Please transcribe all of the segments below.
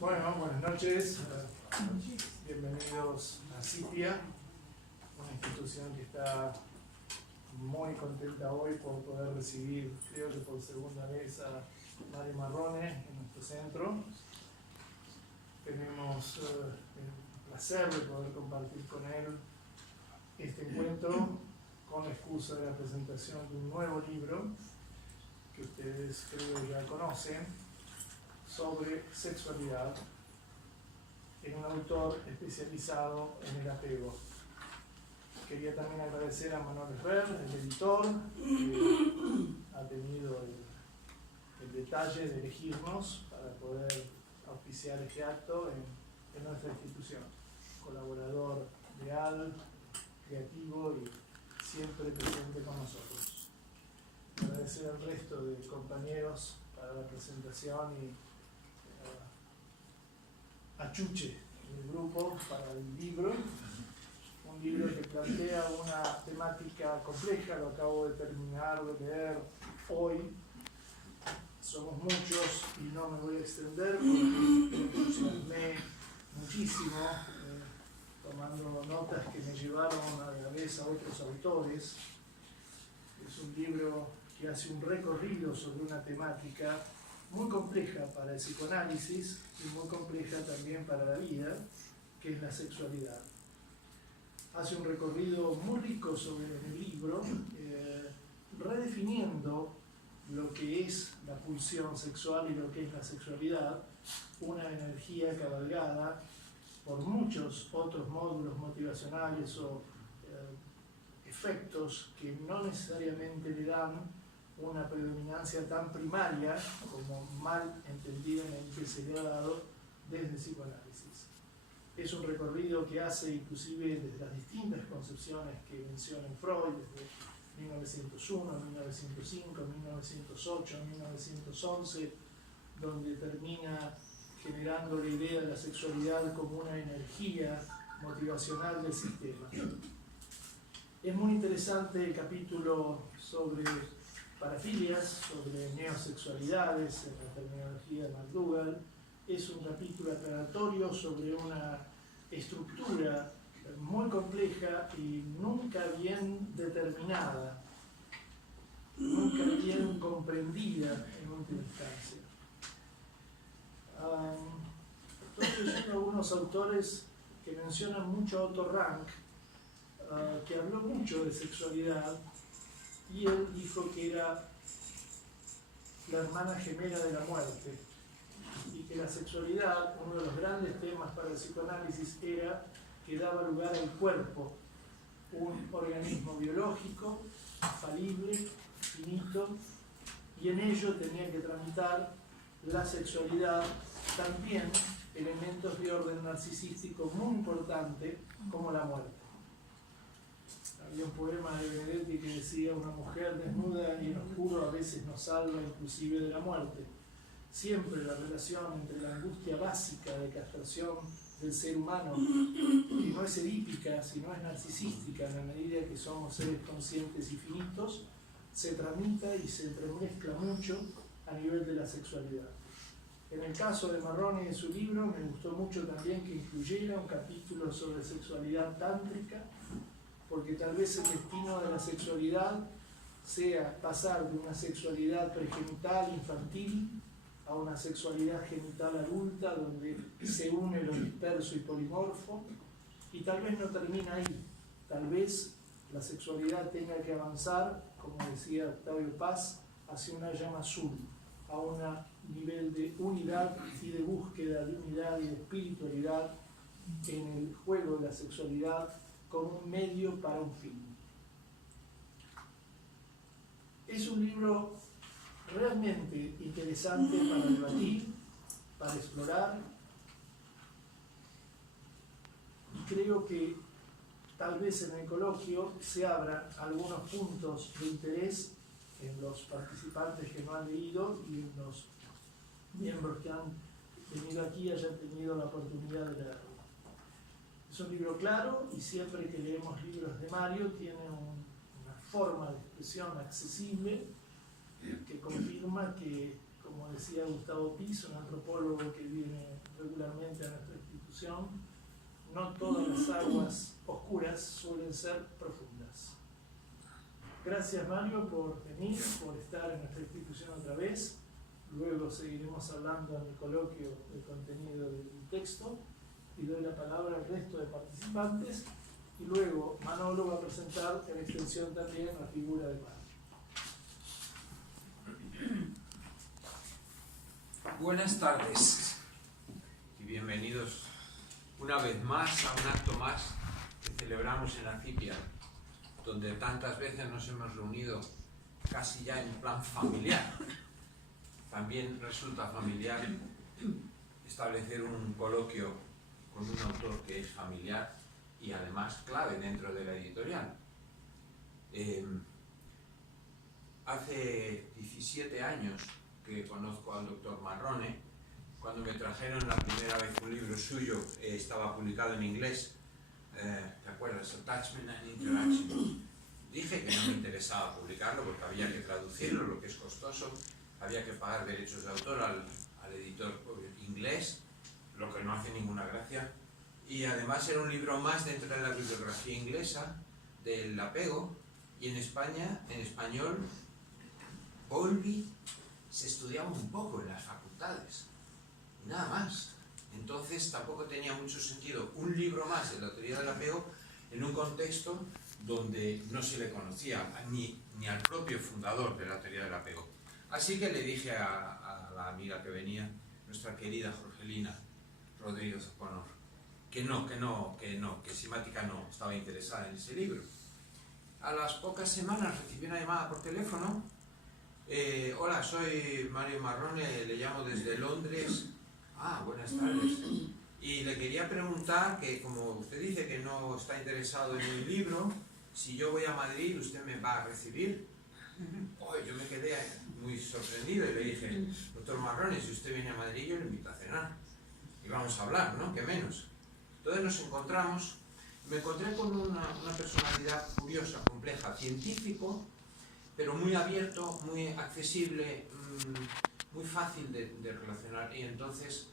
Bueno, buenas noches. Bienvenidos a CIPIA, una institución que está muy contenta hoy por poder recibir, creo que por segunda vez, a Mario Marrone en nuestro centro. Tenemos el placer de poder compartir con él este encuentro con la excusa de la presentación de un nuevo libro que ustedes creo ya conocen, sobre sexualidad, en un autor especializado en el apego. Quería también agradecer a Manuel Herrer, el editor, que ha tenido el detalle de elegirnos para poder auspiciar este acto en nuestra institución. Colaborador leal, creativo y siempre presente con nosotros. Agradecer al resto de compañeros para la presentación y a Chuche, el grupo, para el libro. Un libro que plantea una temática compleja, lo acabo de terminar de leer hoy. Somos muchos y no me voy a extender porque me entusiasmé muchísimo, tomando notas que me llevaron a la vez a otros autores. Es un libro que hace un recorrido sobre una temática muy compleja para el psicoanálisis y muy compleja también para la vida, que es la sexualidad. Hace un recorrido muy rico sobre el libro, redefiniendo lo que es la pulsión sexual y lo que es la sexualidad, una energía cabalgada por muchos otros módulos motivacionales o efectos que no necesariamente le dan una predominancia tan primaria como mal entendida en el que se le ha dado desde el psicoanálisis. Es un recorrido que hace inclusive desde las distintas concepciones que menciona Freud, desde 1901, 1905, 1908, 1911, donde termina generando la idea de la sexualidad como una energía motivacional del sistema. Es muy interesante el capítulo sobre parafilias, sobre neosexualidades, en la terminología de McDougall. Es un capítulo aclaratorio sobre una estructura muy compleja y nunca bien determinada, nunca bien comprendida en última instancia. Estoy leyendo algunos autores que mencionan mucho a Otto Rank, que habló mucho de sexualidad, y él dijo que era la hermana gemela de la muerte y que la sexualidad, uno de los grandes temas para el psicoanálisis, era que daba lugar al cuerpo, un organismo biológico, falible, finito, y en ello tenía que tramitar la sexualidad, también elementos de orden narcisístico muy importante como la muerte. Había un poema de Benedetti que decía: una mujer desnuda y en oscuro a veces nos salva inclusive de la muerte. Siempre la relación entre la angustia básica de castración del ser humano, que no es edípica, sino es narcisística en la medida que somos seres conscientes y finitos, se tramita y se entremezcla mucho a nivel de la sexualidad. En el caso de Marrone y de su libro, me gustó mucho también que incluyera un capítulo sobre sexualidad tántrica, porque tal vez el destino de la sexualidad sea pasar de una sexualidad pregenital infantil a una sexualidad genital adulta, donde se une lo disperso y polimorfo, y tal vez no termina ahí. Tal vez la sexualidad tenga que avanzar, como decía Octavio Paz, hacia una llama azul, a un nivel de unidad y de búsqueda de unidad y de espiritualidad en el juego de la sexualidad como un medio para un fin. Es un libro realmente interesante para debatir, para explorar, y creo que tal vez en el coloquio se abran algunos puntos de interés en los participantes que no han leído y en los miembros que han venido aquí y hayan tenido la oportunidad de leerlo. Es un libro claro y siempre que leemos libros de Mario tiene una forma de expresión accesible que confirma que, como decía Gustavo Pis, un antropólogo que viene regularmente especialmente a nuestra institución, no todas las aguas oscuras suelen ser profundas. Gracias, Mario, por venir, por estar en nuestra institución otra vez. Luego seguiremos hablando en el coloquio del contenido del texto y doy la palabra al resto de participantes y luego Manolo va a presentar en extensión también la figura de Mario. Buenas tardes y bienvenidos una vez más a un acto más que celebramos en Acipia, donde tantas veces nos hemos reunido casi ya en plan familiar. También resulta familiar establecer un coloquio con un autor que es familiar y además clave dentro de la editorial. Hace 17 años que conozco al doctor Marrone. Cuando me trajeron la primera vez un libro suyo, estaba publicado en inglés, ¿te acuerdas? Attachment and Interaction. Dije que no me interesaba publicarlo porque había que traducirlo, lo que es costoso, había que pagar derechos de autor al editor inglés, lo que no hace ninguna gracia, y además era un libro más dentro de la bibliografía inglesa del apego, y en España, en español, Bowlby se estudiaba un poco en las facultades, y nada más. Entonces tampoco tenía mucho sentido un libro más de la teoría del apego en un contexto donde no se le conocía ni al propio fundador de la teoría del apego. Así que le dije a la amiga que venía, nuestra querida Jorgelina Rodríguez O'Connor, que Simática no estaba interesada en ese libro. A las pocas semanas recibí una llamada por teléfono. Hola, soy Mario Marrone, le llamo desde Londres. Ah, buenas tardes. Y le quería preguntar que, como usted dice que no está interesado en mi libro, si yo voy a Madrid, ¿usted me va a recibir? Oh, yo me quedé muy sorprendido y le dije, doctor Marrone, si usted viene a Madrid, yo le invito a cenar. Y vamos a hablar, ¿no? ¿Qué menos? Entonces nos encontramos. Me encontré con una personalidad curiosa, compleja, científico, pero muy abierto, muy accesible, muy fácil de relacionar. Y entonces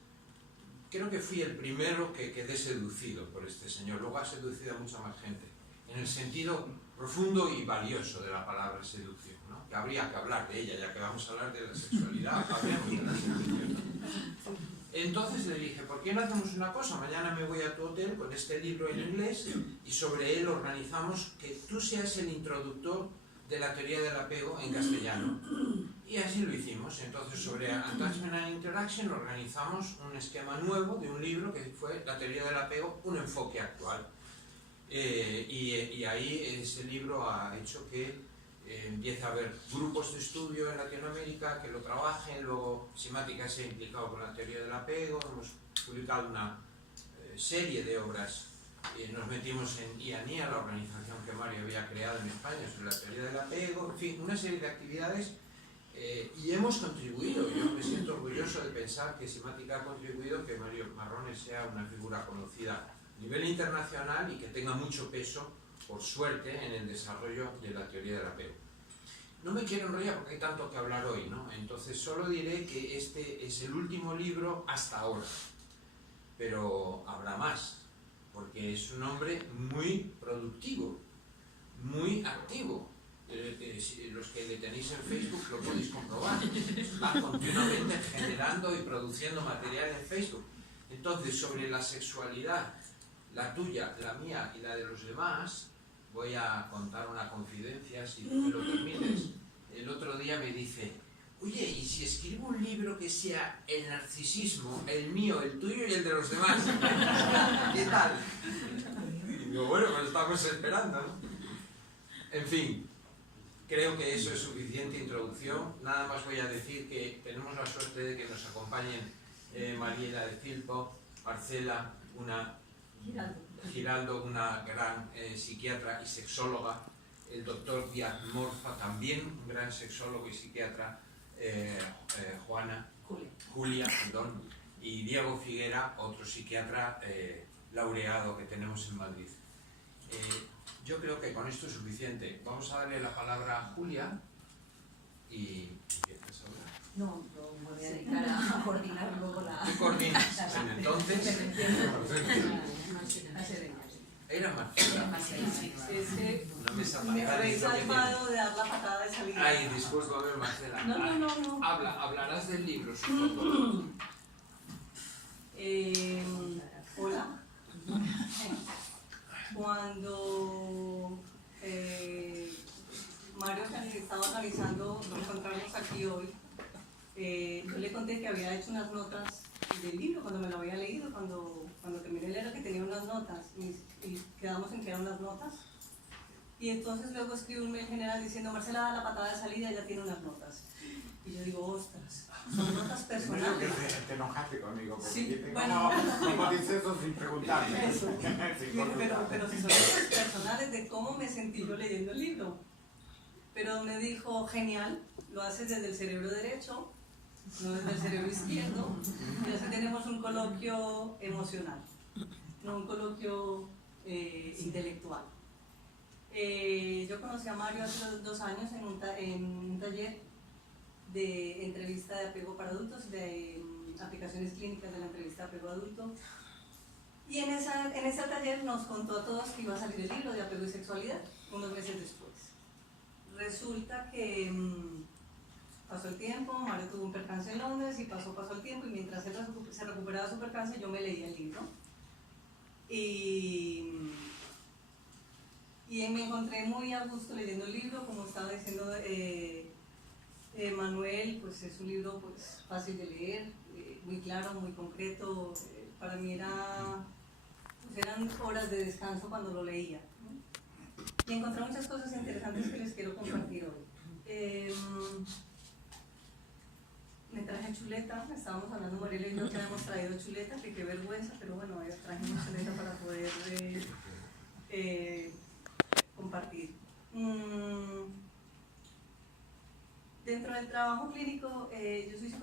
creo que fui el primero que quedé seducido por este señor. Luego ha seducido a mucha más gente, en el sentido profundo y valioso de la palabra seducción, ¿no? Que habría que hablar de ella, ya que vamos a hablar de la sexualidad, hablemos de la seducción. Entonces le dije, ¿por qué no hacemos una cosa? Mañana me voy a tu hotel con este libro en inglés y sobre él organizamos que tú seas el introductor de la teoría del apego en castellano. Y así lo hicimos. Entonces sobre Attachment and Interaction organizamos un esquema nuevo de un libro que fue la teoría del apego, un enfoque actual. Y ahí ese libro ha hecho que empiece a haber grupos de estudio en Latinoamérica que lo trabajen. Luego Simática se ha implicado con la teoría del apego, hemos publicado una serie de obras. Nos metimos en IANIA, la organización que Mario había creado en España sobre la teoría del apego, en fin, una serie de actividades, y hemos contribuido. Yo me siento orgulloso de pensar que Simática ha contribuido que Mario Marrone sea una figura conocida a nivel internacional y que tenga mucho peso, por suerte, en el desarrollo de la teoría del apego. No me quiero enrollar porque hay tanto que hablar hoy, ¿no? Entonces solo diré que este es el último libro hasta ahora, pero habrá más, porque es un hombre muy productivo, muy activo. Los que le tenéis en Facebook lo podéis comprobar. Va continuamente generando y produciendo material en Facebook. Entonces, sobre la sexualidad, la tuya, la mía y la de los demás, voy a contar una confidencia, si tú me lo permites. El otro día me dice, oye, ¿y si escribo un libro que sea el narcisismo, el mío, el tuyo y el de los demás? ¿Qué tal? Y digo, bueno, pues estamos esperando, ¿no? En fin, creo que eso es suficiente introducción. Nada más voy a decir que tenemos la suerte de que nos acompañen Mariela de Filpo, Marcela, Giraldo, una gran psiquiatra y sexóloga, el doctor Díaz Morza, también un gran sexólogo y psiquiatra, Julia, y Diego Figuera, otro psiquiatra laureado que tenemos en Madrid. Yo creo que con esto es suficiente. Vamos a darle la palabra a Julia y empiezas a hablar. No, yo me voy a dedicar a coordinar luego la... ¿Qué coordinas? Entonces... Era Marcela. No me Me habéis salvado de dar la patada de salida. Ay, discúlpame, Marcela. No. Hablarás del libro, supongo. Hola. Cuando Mario estaba organizando encontrarnos aquí hoy, yo le conté que había hecho unas notas del libro cuando me lo había leído, cuando terminé de leer, que tenía unas notas y quedamos en que eran unas notas. Y entonces luego escribe un mail general diciendo: Marcela da la patada de salida y ya tiene unas notas. Y yo digo: ostras, son notas personales. Te enojaste conmigo, porque sí, bueno, ¿cómo dices eso sin preguntarme? Eso. Pero si son notas personales de cómo me sentí yo leyendo el libro. Pero me dijo: genial, lo haces desde el cerebro derecho, no desde el cerebro izquierdo, y así tenemos un coloquio emocional, no un coloquio intelectual. Yo conocí a Mario hace 2 años en un taller de entrevista de apego para adultos, de aplicaciones clínicas de la entrevista de apego adulto. Y en ese taller nos contó a todos que iba a salir el libro de apego y sexualidad unos meses después. Resulta que pasó el tiempo, Mario tuvo un percance en Londres y pasó el tiempo, y mientras él se recuperaba su percance yo me leía el libro. Y me encontré muy a gusto leyendo el libro, como estaba diciendo Manuel, pues es un libro pues fácil de leer, muy claro, muy concreto. Para mí eran horas de descanso cuando lo leía, ¿no? Y encontré muchas cosas interesantes que les quiero compartir hoy. Me traje chuleta, estábamos hablando Mariela y yo que habíamos traído chuleta, que qué vergüenza, pero bueno, trajimos chuleta para poder compartir. Dentro del trabajo clínico, yo soy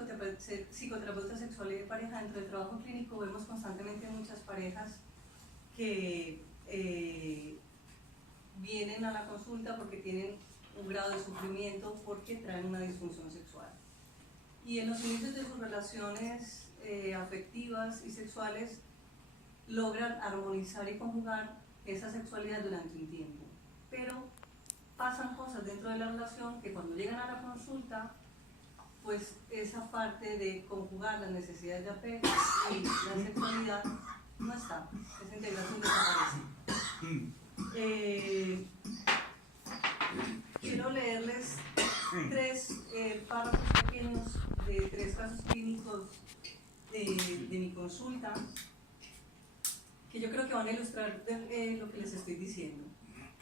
psicoterapeuta sexual y de pareja. Dentro del trabajo clínico vemos constantemente muchas parejas que vienen a la consulta porque tienen un grado de sufrimiento, porque traen una disfunción sexual. Y en los inicios de sus relaciones afectivas y sexuales logran armonizar y conjugar esa sexualidad durante un tiempo. Pero pasan cosas dentro de la relación que cuando llegan a la consulta, pues esa parte de conjugar las necesidades de apego y la sexualidad no está, esa integración desaparece. Quiero leerles 3 párrafos pequeños de 3 casos clínicos de mi consulta, que yo creo que van a ilustrar lo que les estoy diciendo.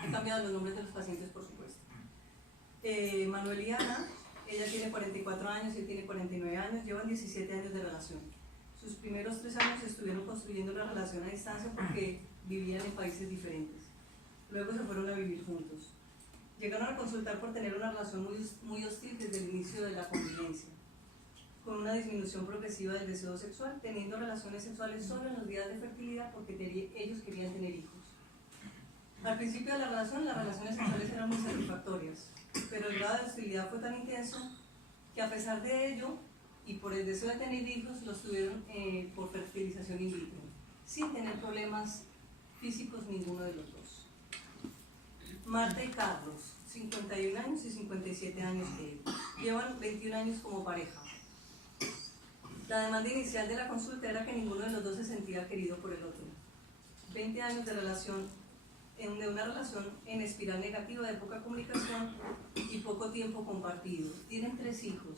He cambiado los nombres de los pacientes, por supuesto. Manuel y Ana, ella tiene 44 años y él tiene 49 años, llevan 17 años de relación. Sus primeros 3 años estuvieron construyendo la relación a distancia porque vivían en países diferentes. Luego se fueron a vivir juntos. Llegaron a consultar por tener una relación muy hostil desde el inicio de la convivencia, con una disminución progresiva del deseo sexual, teniendo relaciones sexuales solo en los días de fertilidad porque ellos querían tener hijos. Al principio de la relación, las relaciones sexuales eran muy satisfactorias, pero el grado de hostilidad fue tan intenso que, a pesar de ello y por el deseo de tener hijos, los tuvieron por fertilización in vitro, sin tener problemas físicos ninguno de los dos. Marta y Carlos, 51 años y 57 años que él, llevan 21 años como pareja. La demanda inicial de la consulta era que ninguno de los dos se sentía querido por el otro. 20 años de relación, de una relación en espiral negativa de poca comunicación y poco tiempo compartido. Tienen 3 hijos,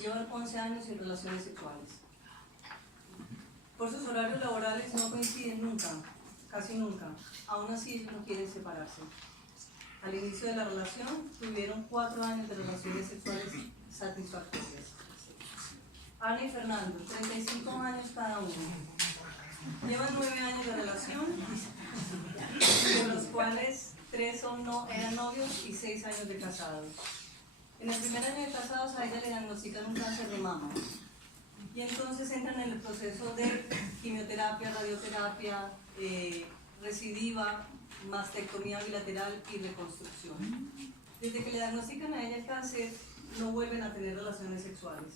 llevan 11 años sin relaciones sexuales. Por sus horarios laborales no coinciden nunca, casi nunca. Aún así ellos no quieren separarse. Al inicio de la relación tuvieron 4 años de relaciones sexuales satisfactorias. Ana y Fernando, 35 años cada uno. Llevan 9 años de relación, de los cuales 3 eran novios y 6 años de casados. En el primer año de casados a ella le diagnostican un cáncer de mama. Y entonces entran en el proceso de quimioterapia, radioterapia, recidiva, mastectomía bilateral y reconstrucción. Desde que le diagnostican a ella el cáncer, no vuelven a tener relaciones sexuales.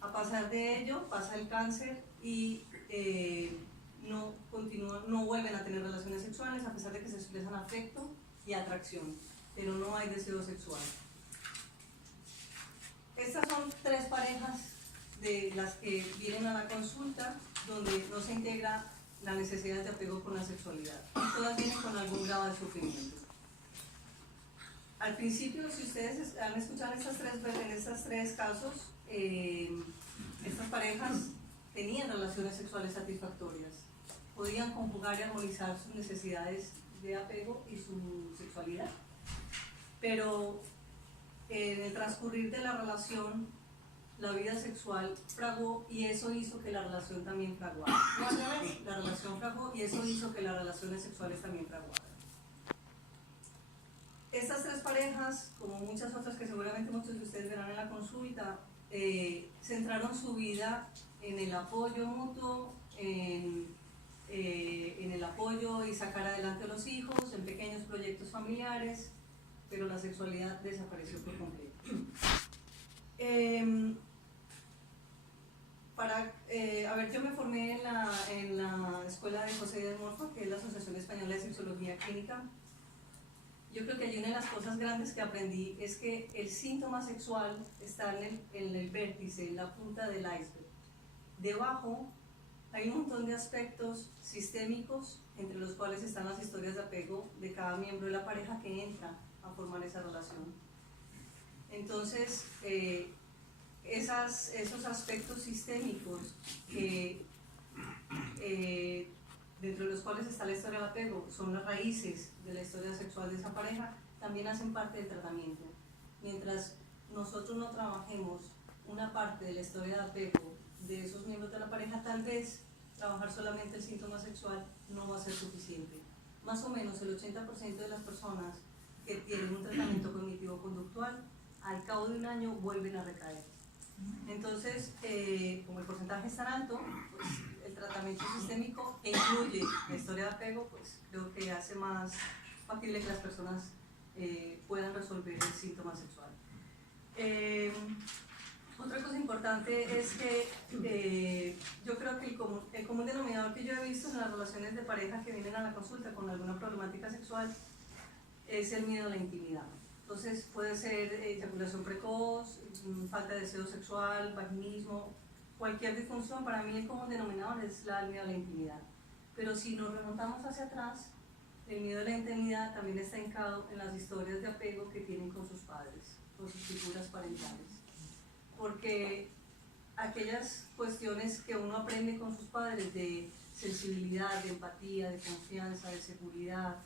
A pasar de ello, pasa el cáncer y no vuelven a tener relaciones sexuales a pesar de que se expresan afecto y atracción, pero no hay deseo sexual. Estas son 3 parejas de las que vienen a la consulta donde no se integra la necesidad de apego con la sexualidad. Todas vienen con algún grado de sufrimiento. Al principio, si ustedes han escuchado en estos 3 casos, estas parejas tenían relaciones sexuales satisfactorias, podían conjugar y armonizar sus necesidades de apego y su sexualidad, pero en el transcurrir de la relación, la vida sexual fraguó y eso hizo que la relación también fraguara. No al revés, la relación fraguó y eso hizo que las relaciones sexuales también fraguaran. Estas 3 parejas, como muchas otras que seguramente muchos de ustedes verán en la consulta, centraron su vida en el apoyo mutuo, en el apoyo y sacar adelante a los hijos, en pequeños proyectos familiares, pero la sexualidad desapareció por completo. Yo me formé en la escuela de José de Morfa, que es la Asociación Española de Sexología Clínica. Yo creo que hay una de las cosas grandes que aprendí es que el síntoma sexual está en el vértice, en la punta del iceberg. Debajo hay un montón de aspectos sistémicos, entre los cuales están las historias de apego de cada miembro de la pareja que entra a formar esa relación. Entonces, esos aspectos sistémicos dentro de los cuales está la historia del apego, son las raíces de la historia sexual de esa pareja, también hacen parte del tratamiento. Mientras nosotros no trabajemos una parte de la historia de apego de esos miembros de la pareja, tal vez trabajar solamente el síntoma sexual no va a ser suficiente. Más o menos el 80% de las personas que tienen un tratamiento cognitivo-conductual, al cabo de un año vuelven a recaer. Entonces, como el porcentaje es tan alto, pues, el tratamiento sistémico que incluye la historia de apego, pues creo que hace más factible que las personas puedan resolver el síntoma sexual. Otra cosa importante es que yo creo que el común denominador que yo he visto en las relaciones de pareja que vienen a la consulta con alguna problemática sexual es el miedo a la intimidad. Entonces puede ser eyaculación precoz, falta de deseo sexual, vaginismo, cualquier disfunción. Para mí el común denominador es el miedo a la intimidad. Pero si nos remontamos hacia atrás, el miedo a la intimidad también está hincado en las historias de apego que tienen con sus padres, con sus figuras parentales. Porque aquellas cuestiones que uno aprende con sus padres de sensibilidad, de empatía, de confianza, de seguridad,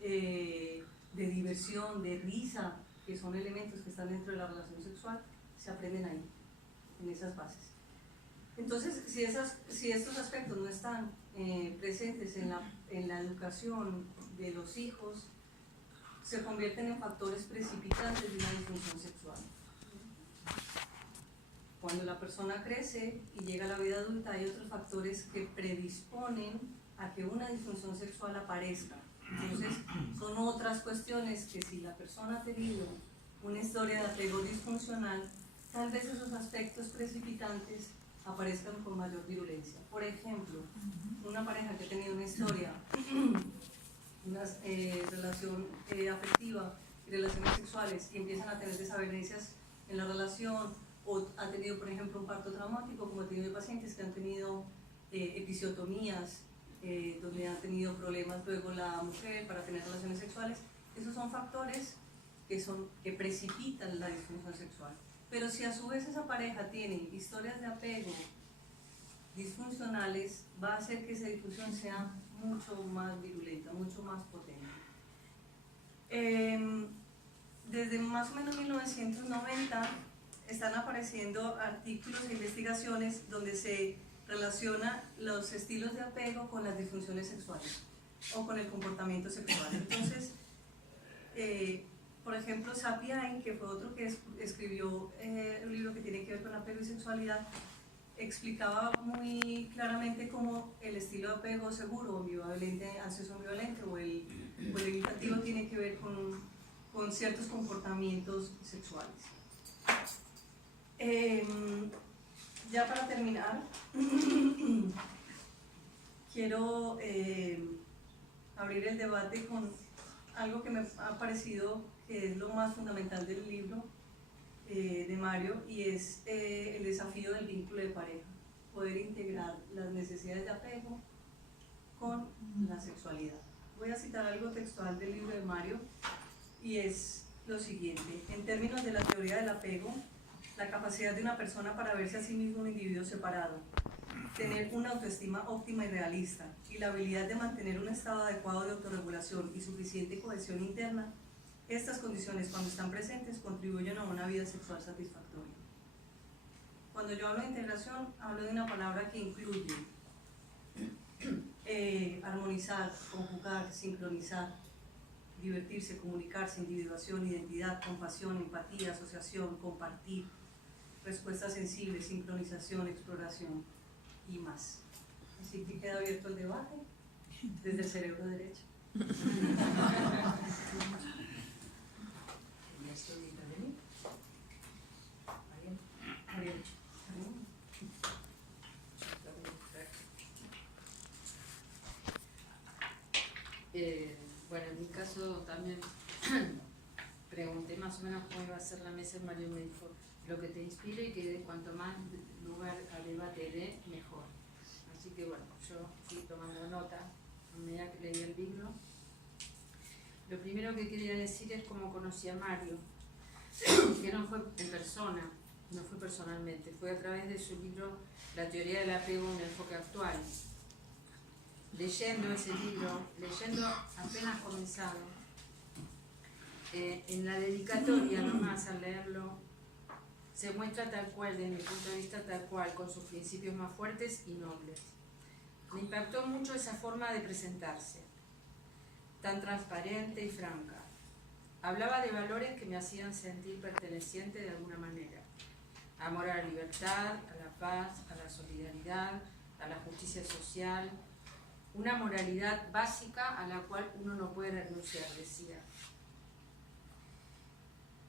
de diversión, de risa, que son elementos que están dentro de la relación sexual, se aprenden ahí, en esas bases. Entonces, si estos aspectos no están presentes en la educación de los hijos, se convierten en factores precipitantes de una disfunción sexual. Cuando la persona crece y llega a la vida adulta, hay otros factores que predisponen a que una disfunción sexual aparezca. Entonces, son otras cuestiones que si la persona ha tenido una historia de apego disfuncional, tal vez esos aspectos precipitantes aparezcan con mayor virulencia. Por ejemplo, una pareja que ha tenido una historia, una relación afectiva y relaciones sexuales y empiezan a tener desavenencias en la relación, o ha tenido, por ejemplo, un parto traumático, como he tenido pacientes que han tenido episiotomías, donde han tenido problemas luego la mujer para tener relaciones sexuales. Esos son factores que precipitan la disfunción sexual. Pero si a su vez esa pareja tiene historias de apego disfuncionales, va a hacer que esa disfunción sea mucho más virulenta, mucho más potente. Desde más o menos 1990 están apareciendo artículos e investigaciones donde se relaciona los estilos de apego con las disfunciones sexuales o con el comportamiento sexual. Entonces, por ejemplo, Sapien, que fue otro que escribió un libro que tiene que ver con apego y sexualidad, explicaba muy claramente cómo el estilo de apego seguro, ambivalente, ansioso ambivalente o el evitativo tiene que ver con ciertos comportamientos sexuales. Ya para terminar, quiero abrir el debate con algo que me ha parecido que es lo más fundamental del libro de Mario, y es el desafío del vínculo de pareja, poder integrar las necesidades de apego con la sexualidad. Voy a citar algo textual del libro de Mario, y es lo siguiente: en términos de la teoría del apego, la capacidad de una persona para verse a sí mismo un individuo separado, tener una autoestima óptima y realista, y la habilidad de mantener un estado adecuado de autorregulación y suficiente cohesión interna, estas condiciones, cuando están presentes, contribuyen a una vida sexual satisfactoria. Cuando yo hablo de integración, hablo de una palabra que incluye armonizar, conjugar, sincronizar, divertirse, comunicarse, individuación, identidad, compasión, empatía, asociación, compartir, respuestas sensibles, sincronización, exploración y más. Así que queda abierto el debate desde el cerebro derecho. Bueno, en mi caso también pregunté más o menos cómo iba a ser la mesa. Mario me dijo lo que te inspire y que cuanto más lugar a debate dé, mejor. Así que bueno, yo fui tomando nota a medida que leía el libro. Lo primero que quería decir es cómo conocí a Mario, que no fue en persona, no fue personalmente, fue a través de su libro La teoría del apego, un enfoque actual. Leyendo ese libro, leyendo apenas comenzado, en la dedicatoria nomás al leerlo, se muestra tal cual, desde mi punto de vista tal cual, con sus principios más fuertes y nobles. Me impactó mucho esa forma de presentarse, tan transparente y franca. Hablaba de valores que me hacían sentir perteneciente de alguna manera. Amor a la libertad, a la paz, a la solidaridad, a la justicia social. Una moralidad básica a la cual uno no puede renunciar, decía.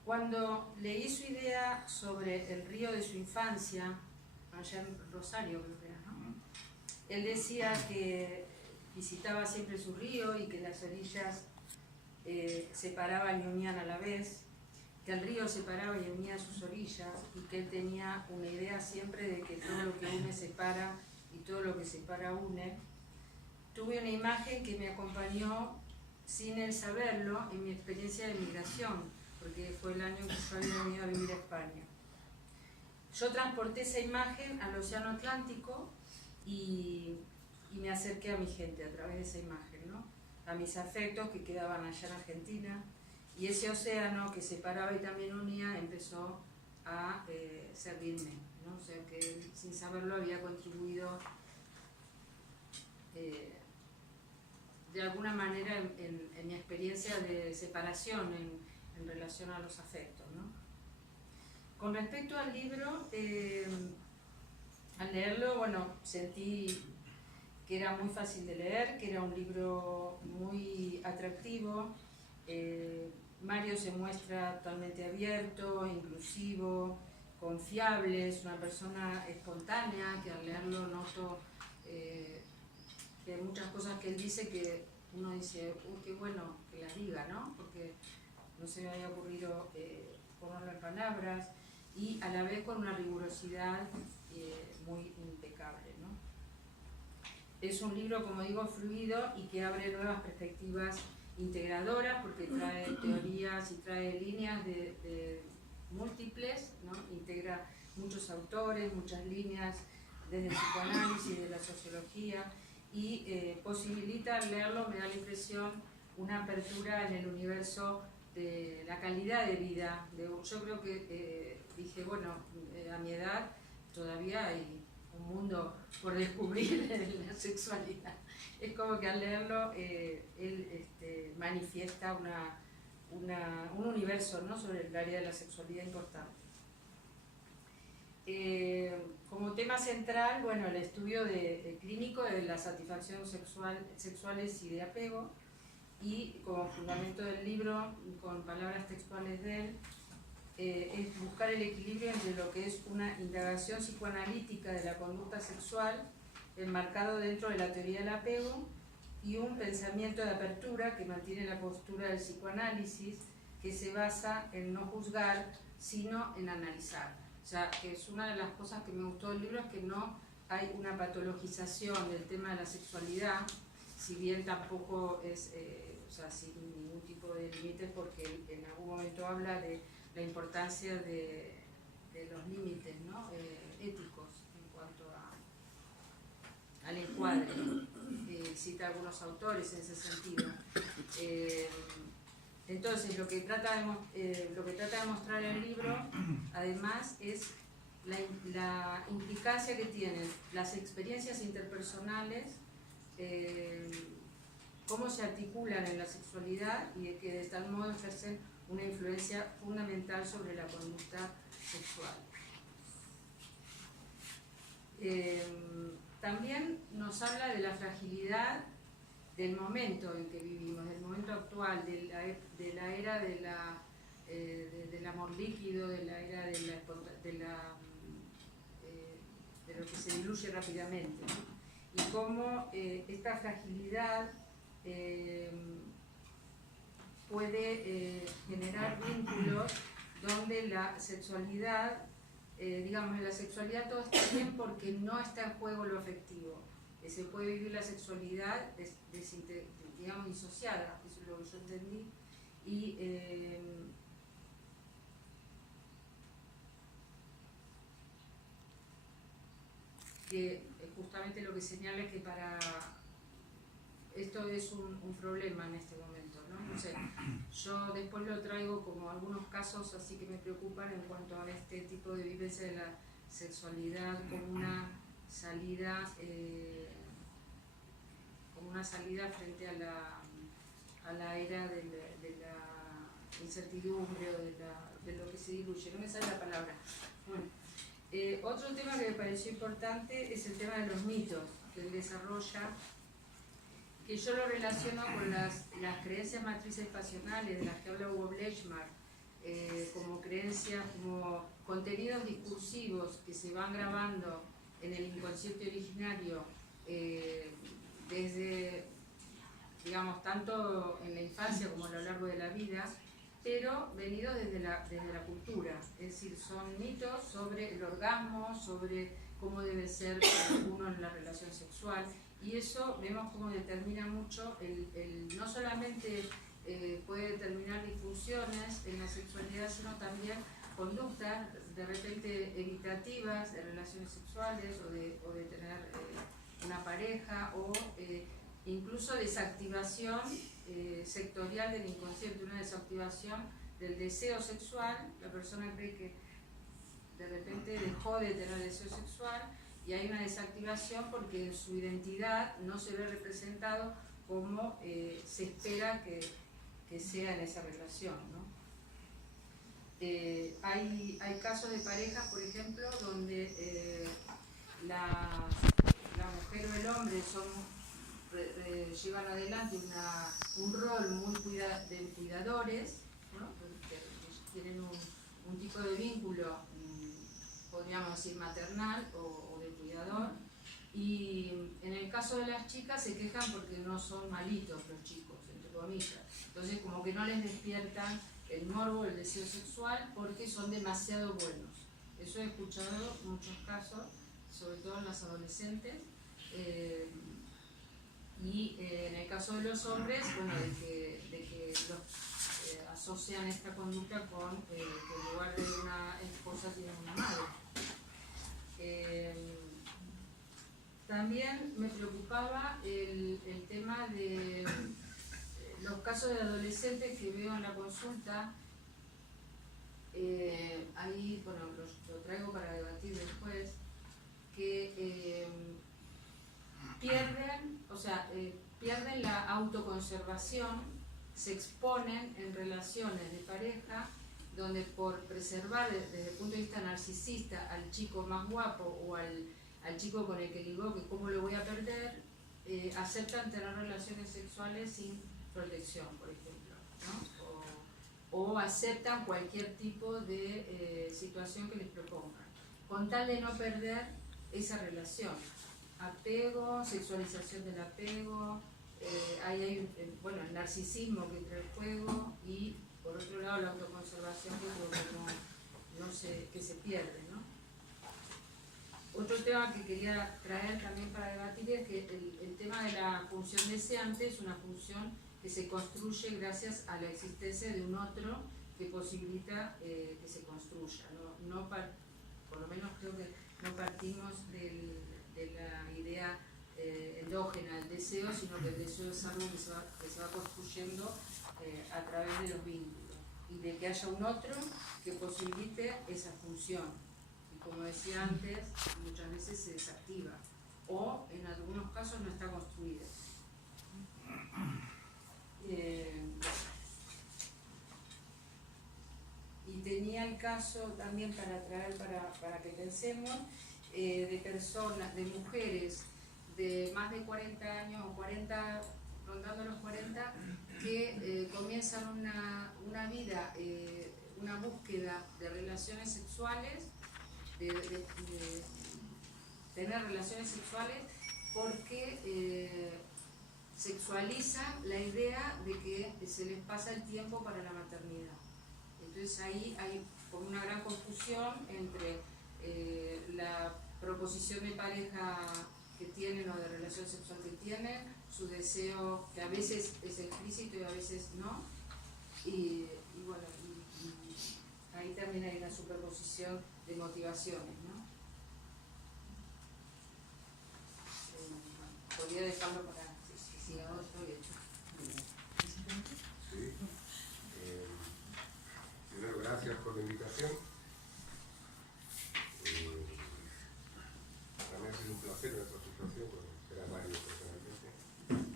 Cuando leí su idea sobre el río de su infancia, allá en Rosario creo que era, ¿no? Él decía que visitaba siempre su río y que las orillas separaban y unían a la vez, que el río separaba y unía sus orillas, y que él tenía una idea siempre de que todo lo que une separa y todo lo que separa une. Tuve una imagen que me acompañó sin él saberlo en mi experiencia de migración, porque fue el año en que yo había venido a vivir a España. Yo transporté esa imagen al Océano Atlántico y me acerqué a mi gente a través de esa imagen, ¿no? A mis afectos que quedaban allá en Argentina, y ese océano que separaba y también unía empezó a servirme, ¿no? O sea que él, sin saberlo, había contribuido de alguna manera en mi experiencia de separación en relación a los afectos, ¿no? Con respecto al libro, al leerlo, bueno, sentí que era muy fácil de leer, que era un libro muy atractivo. Mario se muestra totalmente abierto, inclusivo, confiable, es una persona espontánea, que al leerlo noto que hay muchas cosas que él dice que uno dice, qué bueno que las diga, ¿no? Porque no se me había ocurrido ponerlo en palabras, y a la vez con una rigurosidad muy impecable, ¿no? Es un libro, como digo, fluido y que abre nuevas perspectivas integradoras, porque trae teorías y trae líneas de múltiples, ¿no? Integra muchos autores, muchas líneas desde el psicoanálisis, de la sociología, y posibilita al leerlo, me da la impresión, una apertura en el universo de la calidad de vida. Yo creo que dije, bueno, a mi edad todavía hay un mundo por descubrir en la sexualidad. Es como que al leerlo él manifiesta un universo, ¿no?, sobre el área de la sexualidad importante. Como tema central, bueno, el estudio clínico de la satisfacción sexuales y de apego, y como fundamento del libro, con palabras textuales de él, es buscar el equilibrio entre lo que es una indagación psicoanalítica de la conducta sexual, enmarcado dentro de la teoría del apego, y un pensamiento de apertura que mantiene la postura del psicoanálisis, que se basa en no juzgar, sino en analizar. O sea, que es una de las cosas que me gustó del libro, es que no hay una patologización del tema de la sexualidad, si bien tampoco es, o sea, sin ningún tipo de límites, porque en algún momento habla de la importancia de los límites, ¿no? Éticos en cuanto al encuadre. Cita algunos autores en ese sentido. Entonces, lo que trata de mostrar el libro, además, es la implicancia que tienen las experiencias interpersonales, cómo se articulan en la sexualidad y de que de tal modo ejercen una influencia fundamental sobre la conducta sexual. También nos habla de la fragilidad del momento en que vivimos, del momento actual, de la era del amor líquido, de la era de lo que se diluye rápidamente, ¿no? Y cómo esta fragilidad puede generar vínculos donde la sexualidad, digamos, en la sexualidad todo está bien porque no está en juego lo afectivo. Se puede vivir la sexualidad, digamos, disociada, eso es lo que yo entendí, y que justamente lo que señala es que para esto es un problema en este momento, ¿no? Entonces, yo después lo traigo como algunos casos así que me preocupan en cuanto a este tipo de vivencia de la sexualidad como una salida frente a la era de la incertidumbre o de lo que se diluye. No me sale la palabra. Bueno, otro tema que me pareció importante es el tema de los mitos que él desarrolla, que yo lo relaciono con las creencias matrices pasionales de las que habla Hugo Blechmar, como creencias, como contenidos discursivos que se van grabando en el inconsciente originario desde, digamos, tanto en la infancia como a lo largo de la vida, pero venidos desde la cultura. Es decir, son mitos sobre el orgasmo, sobre cómo debe ser uno en la relación sexual, y eso vemos cómo determina mucho, no solamente puede determinar disfunciones en la sexualidad, sino también conductas de repente evitativas de relaciones sexuales o de tener una pareja, o incluso desactivación sectorial del inconsciente, una desactivación del deseo sexual. La persona cree que de repente dejó de tener deseo sexual y hay una desactivación porque su identidad no se ve representado como se espera que sea en esa relación, ¿no? Hay casos de parejas, por ejemplo, donde la mujer o el hombre llevan adelante un rol muy de cuidadores, ¿no? Que tienen un tipo de vínculo, podríamos decir maternal o de cuidador, y en el caso de las chicas se quejan porque no son malitos los chicos, entre comillas. Entonces como que no les despiertan el morbo, el deseo sexual, porque son demasiado buenos. Eso he escuchado en muchos casos, sobre todo en las adolescentes, y en el caso de los hombres, bueno, de que los asocian esta conducta con que en lugar de una esposa tienen una madre. También me preocupaba el tema de los casos de adolescentes que veo en la consulta. Ahí, bueno, lo traigo para debatir después, que pierden la autoconservación, se exponen en relaciones de pareja donde por preservar desde el punto de vista narcisista al chico más guapo o al chico con el que ligó, que cómo lo voy a perder, aceptan tener relaciones sexuales sin protección, por ejemplo, ¿no? o aceptan cualquier tipo de situación que les propongan, con tal de no perder esa relación. Apego, sexualización del apego, bueno, el narcisismo que entra en juego, y por otro lado la autoconservación que creo que se pierde, ¿no? Otro tema que quería traer también para debatir es que el tema de la función deseante es una función que se construye gracias a la existencia de un otro que posibilita que se construya. Por lo menos creo que no partimos de la idea endógena del deseo, sino que el deseo es algo que se va construyendo a través de los vínculos, y de que haya un otro que posibilite esa función. Y como decía antes, muchas veces se desactiva, o en algunos casos no está construida. Y tenía el caso también para traer para que pensemos de personas, de mujeres de más de 40 años o 40, rondando los 40, que comienzan una vida, una búsqueda de relaciones sexuales, de tener relaciones sexuales, porque sexualizan la idea de que se les pasa el tiempo para la maternidad. Entonces ahí hay como una gran confusión entre la proposición de pareja que tienen o de relación sexual que tienen, su deseo que a veces es explícito y a veces no, y bueno, ahí también hay una superposición de motivaciones, ¿no? Podría dejarlo para si no estoy hecho. Sí. Primero, gracias por la invitación. Para mí ha sido un placer nuestra situación, conocer a Mario personalmente.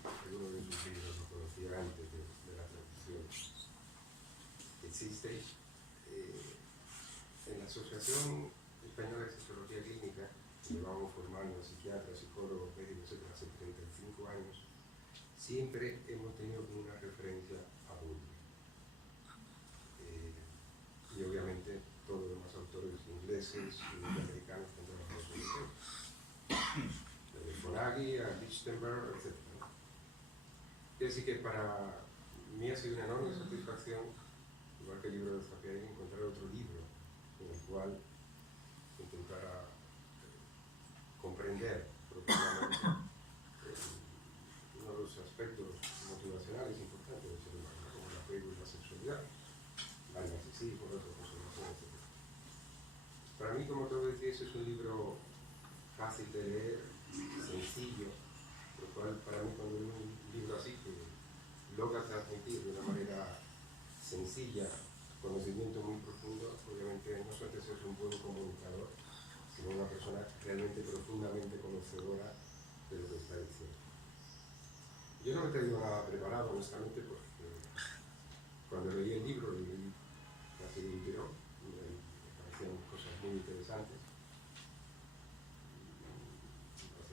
Algunos de sus libros los conocía antes de la transición que existe. En la Asociación Española de Sexología Clínica, llevamos formando a psiquiatras, psicólogos, médicos, etc. hace 35 años, siempre hemos tenido como una referencia a Butler. Y obviamente todos los demás autores ingleses y americanos con todas las soluciones. Desde Fonagy a Lichtenberg, etc. Quiero decir que para mí ha sido una enorme satisfacción, igual que el libro de Zapiaín, encontrar otro libro en el cual intentara comprender profundamente uno de los aspectos motivacionales importantes del ser humano, como el apego y la sexualidad, el narcisismo, la autoconservación, etc. Para mí, como todo decía, es un libro fácil de leer, sencillo, lo cual para mí cuando leo un libro así que logra transmitir de una manera sencilla conocimiento muy profundo, obviamente no solamente es un buen comunicador, sino una persona realmente profundamente conocedora de lo que está diciendo. Yo no me he traído nada preparado, honestamente, porque cuando leí el libro, lo leí casi de un tirón, me parecían cosas muy interesantes.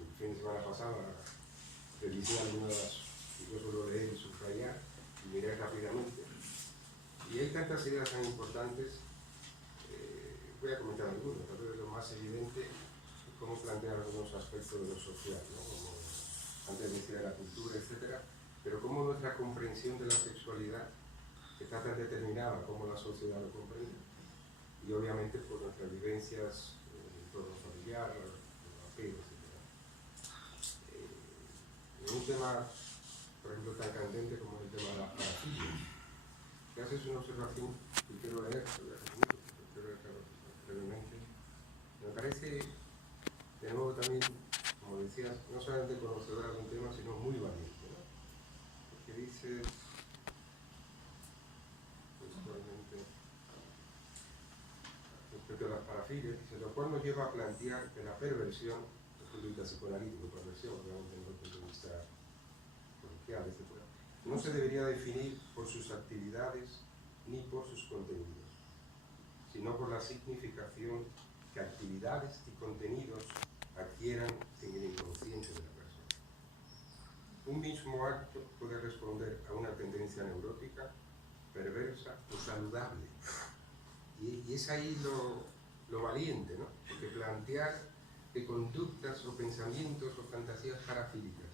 El fin de semana pasada revisé algunas, yo suelo leer y subrayar, y miré rápidamente. Y hay tantas ideas tan importantes, voy a comentar algunas, tal vez lo más evidente es cómo plantear algunos aspectos de lo social, ¿no? Como antes decía la cultura, etc. Pero cómo nuestra comprensión de la sexualidad está tan determinada como la sociedad lo comprende. Y obviamente por nuestras vivencias en el entorno familiar, los apegos, etc. En un tema, por ejemplo, tan candente como el tema de la parafilia, que haces una observación que quiero leer, brevemente. Me parece, de nuevo también, como decías, no solamente conocedora de un tema, sino muy valiente, ¿no? Porque dice, textualmente, respecto a las parafilias, dice, lo cual nos lleva a plantear que la perversión, desde el punto de vista psicoanalítico, perversión, obviamente desde el punto de vista policial, etc., no se debería definir por sus actividades ni por sus contenidos, sino por la significación que actividades y contenidos adquieran en el inconsciente de la persona. Un mismo acto puede responder a una tendencia neurótica perversa o saludable. Y es ahí lo valiente, ¿no? Porque plantear que conductas o pensamientos o fantasías parafílicas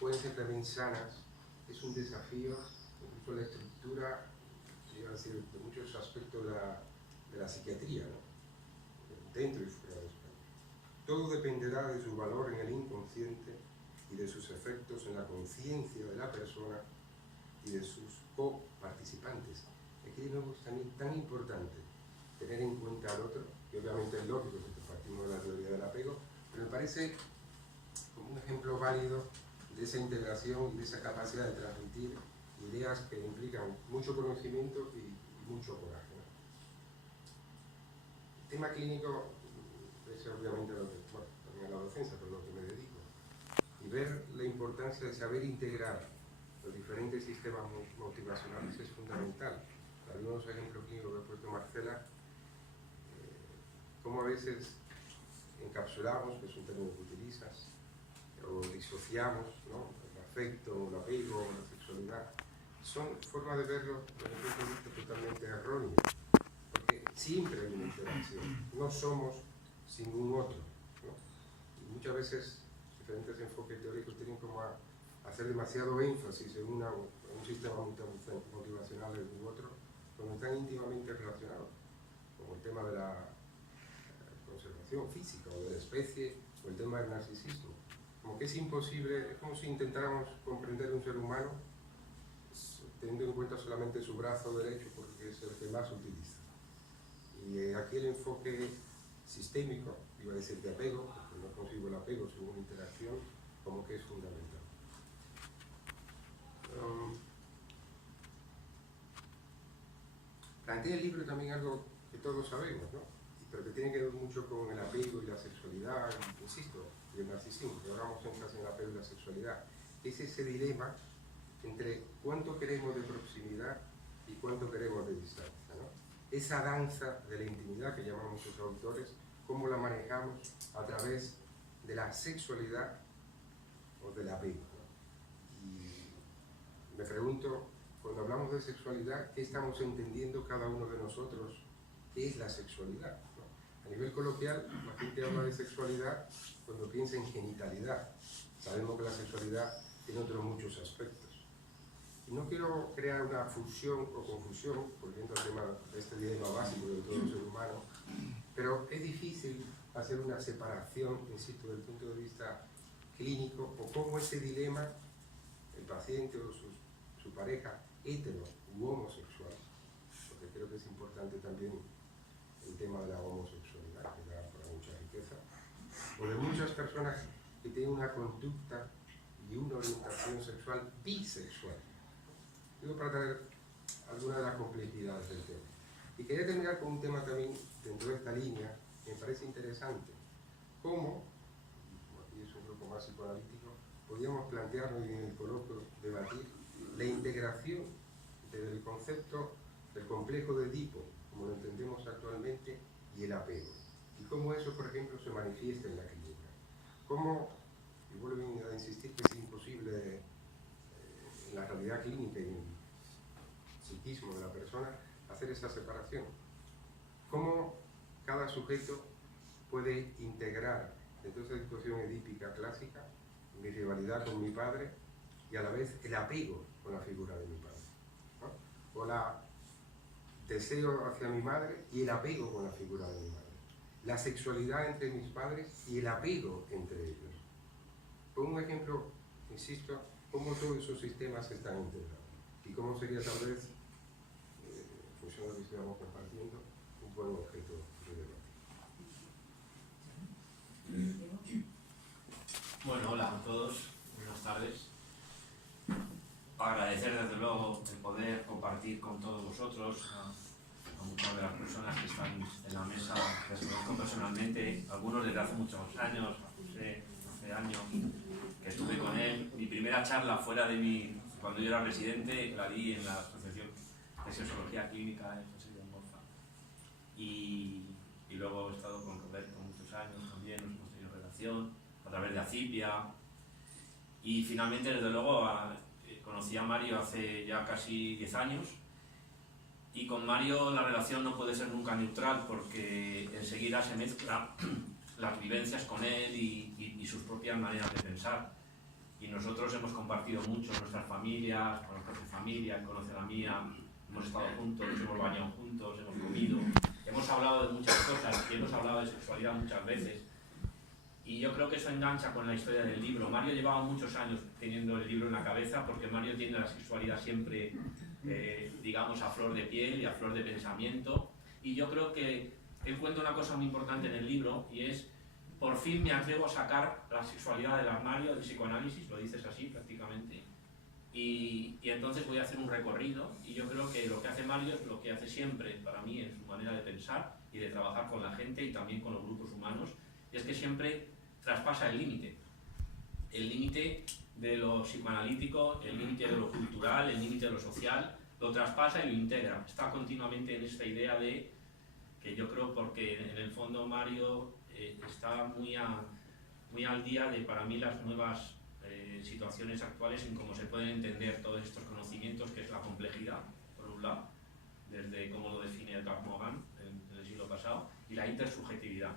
pueden ser también sanas es un desafío, incluso la estructura, iba a decir, de muchos aspectos de la psiquiatría, ¿no? Dentro y fuera de España. Todo dependerá de su valor en el inconsciente y de sus efectos en la conciencia de la persona y de sus coparticipantes. Aquí de nuevo es también tan importante tener en cuenta al otro, y obviamente es lógico que partimos de la teoría del apego, pero me parece como un ejemplo válido de esa integración y de esa capacidad de transmitir ideas que implican mucho conocimiento y mucho coraje, ¿no? El tema clínico es obviamente también a la docencia, por lo que me dedico, y ver la importancia de saber integrar los diferentes sistemas motivacionales es fundamental. Algunos ejemplos clínicos que ha puesto Marcela, cómo a veces encapsulamos, que es un término que utilizas, o disociamos, ¿no? El afecto, el apego, la sexualidad. Son formas de verlo desde un punto de vista totalmente erróneo, porque siempre hay una interacción, no somos sin un otro, ¿no? Y muchas veces diferentes enfoques teóricos tienen como a hacer demasiado énfasis en un sistema motivacional u otro, cuando están íntimamente relacionados, como el tema de la conservación física o de la especie, o el tema del narcisismo. Como que es imposible, es como si intentáramos comprender un ser humano teniendo en cuenta solamente su brazo derecho, porque es el que más utiliza. Y aquí el enfoque sistémico, iba a decir de apego, porque no consigo el apego, sino una interacción, como que es fundamental. Plantea el libro también algo que todos sabemos, ¿no? Pero que tiene que ver mucho con el apego y la sexualidad, insisto, y el narcisismo, que hablamos énfasis en el apego y la sexualidad. Es ese dilema entre cuánto queremos de proximidad y cuánto queremos de distancia, ¿no? Esa danza de la intimidad que llaman muchos autores, cómo la manejamos a través de la sexualidad o del apego, ¿no? Y me pregunto, cuando hablamos de sexualidad, ¿qué estamos entendiendo cada uno de nosotros? ¿Qué es la sexualidad? ¿No? A nivel coloquial, la gente habla de sexualidad cuando piensa en genitalidad. Sabemos que la sexualidad tiene otros muchos aspectos. Y no quiero crear una fusión o confusión, volviendo al tema de este dilema básico de todo ser humano, pero es difícil hacer una separación, insisto, desde el punto de vista clínico, o cómo ese dilema, el paciente o su pareja, hetero u homosexual, porque creo que es importante también el tema de la homosexualidad, que da para mucha riqueza, o de muchas personas que tienen una conducta y una orientación sexual bisexual. Digo para traer algunas de las complejidades del tema. Y quería terminar con un tema también dentro de esta línea que me parece interesante. ¿Cómo, aquí es un grupo más psicoanalítico, podríamos plantearnos y en el coloquio debatir la integración del concepto del complejo de Edipo, como lo entendemos actualmente, y el apego? Y cómo eso, por ejemplo, se manifiesta en la clínica. Cómo, y vuelvo a insistir que es imposible en la realidad clínica y en el psiquismo de la persona hacer esa separación. Cómo cada sujeto puede integrar dentro de esa situación edípica clásica mi rivalidad con mi padre y a la vez el apego con la figura de mi padre, ¿no? O la deseo hacia mi madre y el apego con la figura de mi madre. La sexualidad entre mis padres y el apego entre ellos. Pongo un ejemplo, insisto, cómo todos esos sistemas están integrados y cómo sería tal vez, en función de lo que estamos compartiendo, un buen objeto de debate. Bueno, hola a todos, buenas tardes. Agradecer desde luego el poder compartir con todos vosotros, a muchas de las personas que están en la mesa, que os conozco personalmente, algunos desde hace muchos años, a José, hace años que estuve con él. Mi primera charla fuera de cuando yo era residente, la di en la Asociación de Sexología Clínica de José de Morza. Y luego he estado con Roberto muchos años también, nos hemos tenido relación a través de Acipia. Y finalmente, desde luego, conocí a Mario hace ya casi 10 años Y con Mario la relación no puede ser nunca neutral porque enseguida se mezcla las vivencias con él y sus propias maneras de pensar. Y nosotros hemos compartido mucho nuestras familias, conozco su familia, él conoce la mía, hemos estado juntos, nos hemos bañado juntos, hemos comido, hemos hablado de muchas cosas y hemos hablado de sexualidad muchas veces. Y yo creo que eso engancha con la historia del libro. Mario llevaba muchos años teniendo el libro en la cabeza porque Mario tiene la sexualidad siempre, digamos, a flor de piel y a flor de pensamiento. Y yo creo que él cuenta una cosa muy importante en el libro y es: por fin me atrevo a sacar la sexualidad del armario del psicoanálisis, lo dices así prácticamente, y entonces voy a hacer un recorrido, y yo creo que lo que hace Mario es lo que hace siempre para mí en su manera de pensar y de trabajar con la gente y también con los grupos humanos, y es que siempre traspasa el límite de lo psicoanalítico, el límite de lo cultural, el límite de lo social, lo traspasa y lo integra, está continuamente en esta idea de que yo creo, porque en el fondo Mario está muy al día de, para mí, las nuevas situaciones actuales en cómo se pueden entender todos estos conocimientos, que es la complejidad, por un lado, desde cómo lo define Edgar Morin en el siglo pasado, y la intersubjetividad.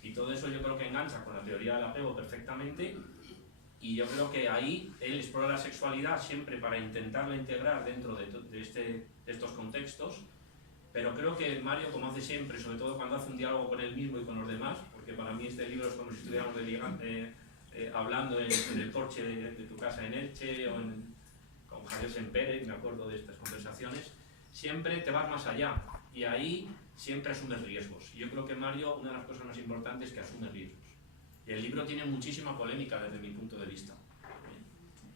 Y todo eso yo creo que engancha con la teoría del apego perfectamente, y yo creo que ahí él explora la sexualidad siempre para intentarla integrar dentro de estos contextos. Pero creo que Mario, como hace siempre, sobre todo cuando hace un diálogo con él mismo y con los demás, porque para mí este libro es como si estuviéramos hablando en el porche de tu casa en Elche o con Javier Sempere, me acuerdo de estas conversaciones, siempre te vas más allá y ahí siempre asumes riesgos. Y yo creo que Mario, una de las cosas más importantes es que asume riesgos. Y el libro tiene muchísima polémica desde mi punto de vista.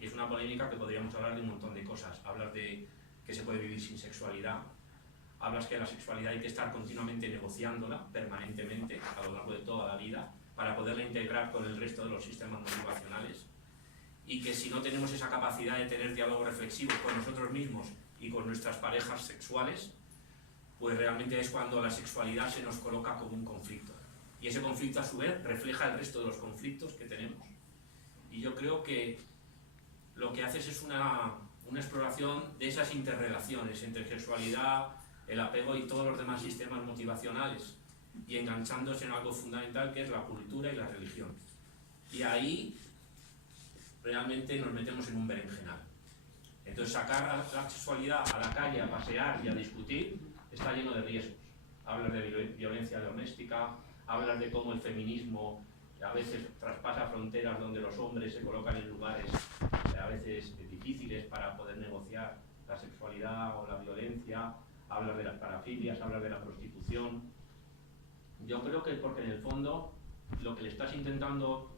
Y es una polémica que podríamos hablar de un montón de cosas. Hablas de que se puede vivir sin sexualidad, hablas que la sexualidad hay que estar continuamente negociándola, permanentemente, a lo largo de toda la vida, para poderla integrar con el resto de los sistemas motivacionales, y que si no tenemos esa capacidad de tener diálogo reflexivo con nosotros mismos y con nuestras parejas sexuales, pues realmente es cuando la sexualidad se nos coloca como un conflicto. Y ese conflicto, a su vez, refleja el resto de los conflictos que tenemos. Y yo creo que lo que haces es una exploración de esas interrelaciones entre sexualidad, el apego y todos los demás sistemas motivacionales, y enganchándose en algo fundamental que es la cultura y la religión. Y ahí realmente nos metemos en un berenjenal. Entonces sacar la sexualidad a la calle, a pasear y a discutir, está lleno de riesgos. Hablas de violencia doméstica, hablas de cómo el feminismo a veces traspasa fronteras donde los hombres se colocan en lugares a veces difíciles para poder negociar la sexualidad o la violencia, hablas de las parafilias, hablas de la prostitución. Yo creo que porque en el fondo lo que le estás intentando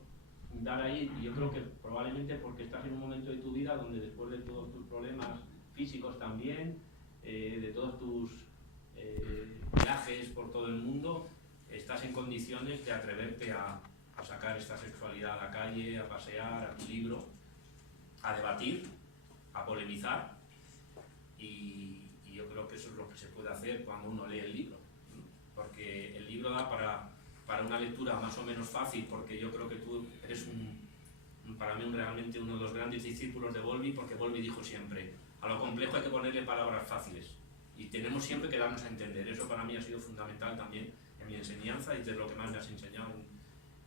dar ahí, y yo creo que probablemente porque estás en un momento de tu vida donde después de todos tus problemas físicos también, de todos tus viajes por todo el mundo, estás en condiciones de atreverte a sacar esta sexualidad a la calle, a pasear, a tu libro, a debatir, a polemizar, y yo creo que eso es lo que se puede hacer cuando uno lee el libro, ¿no? Porque el libro da para una lectura más o menos fácil, porque yo creo que tú eres para mí realmente uno de los grandes discípulos de Bowlby, porque Bowlby dijo siempre, a lo complejo hay que ponerle palabras fáciles, y tenemos siempre que darnos a entender. Eso para mí ha sido fundamental también en mi enseñanza, y es lo que más me has enseñado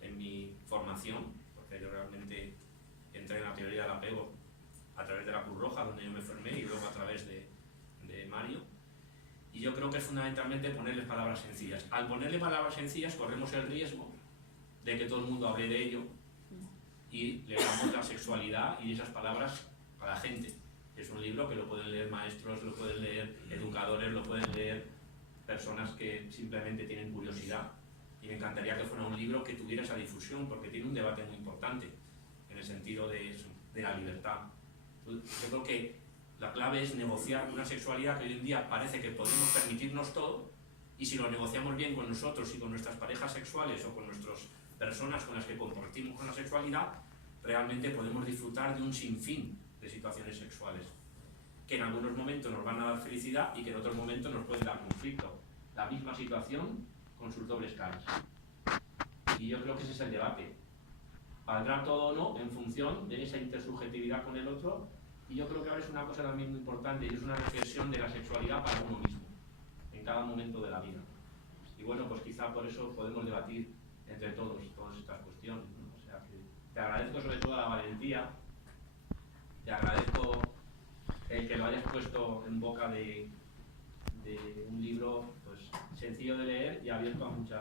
en mi formación, porque yo realmente entré en la teoría del apego a través de la Cruz Roja, donde yo me formé, y luego a través de Mario. Y yo creo que es fundamentalmente ponerles palabras sencillas. Al ponerle palabras sencillas corremos el riesgo de que todo el mundo hable de ello y le damos la sexualidad y esas palabras a la gente. Es un libro que lo pueden leer maestros, lo pueden leer educadores, lo pueden leer personas que simplemente tienen curiosidad. Y me encantaría que fuera un libro que tuviera esa difusión, porque tiene un debate muy importante en el sentido de la libertad. Yo creo que la clave es negociar una sexualidad que hoy en día parece que podemos permitirnos todo, y si lo negociamos bien con nosotros y con nuestras parejas sexuales o con nuestras personas con las que compartimos con la sexualidad, realmente podemos disfrutar de un sinfín de situaciones sexuales que en algunos momentos nos van a dar felicidad y que en otros momentos nos pueden dar conflicto. La misma situación con sus dobles caras. Y yo creo que ese es el debate. ¿Valdrá todo o no en función de esa intersubjetividad con el otro? Y yo creo que ahora es una cosa también muy importante, y es una reflexión de la sexualidad para uno mismo. en cada momento de la vida. Y bueno, pues quizá por eso podemos debatir entre todos todas estas cuestiones, ¿no? O sea que te agradezco sobre todo la valentía, te agradezco el que lo hayas puesto en boca de un libro pues sencillo de leer y abierto a muchos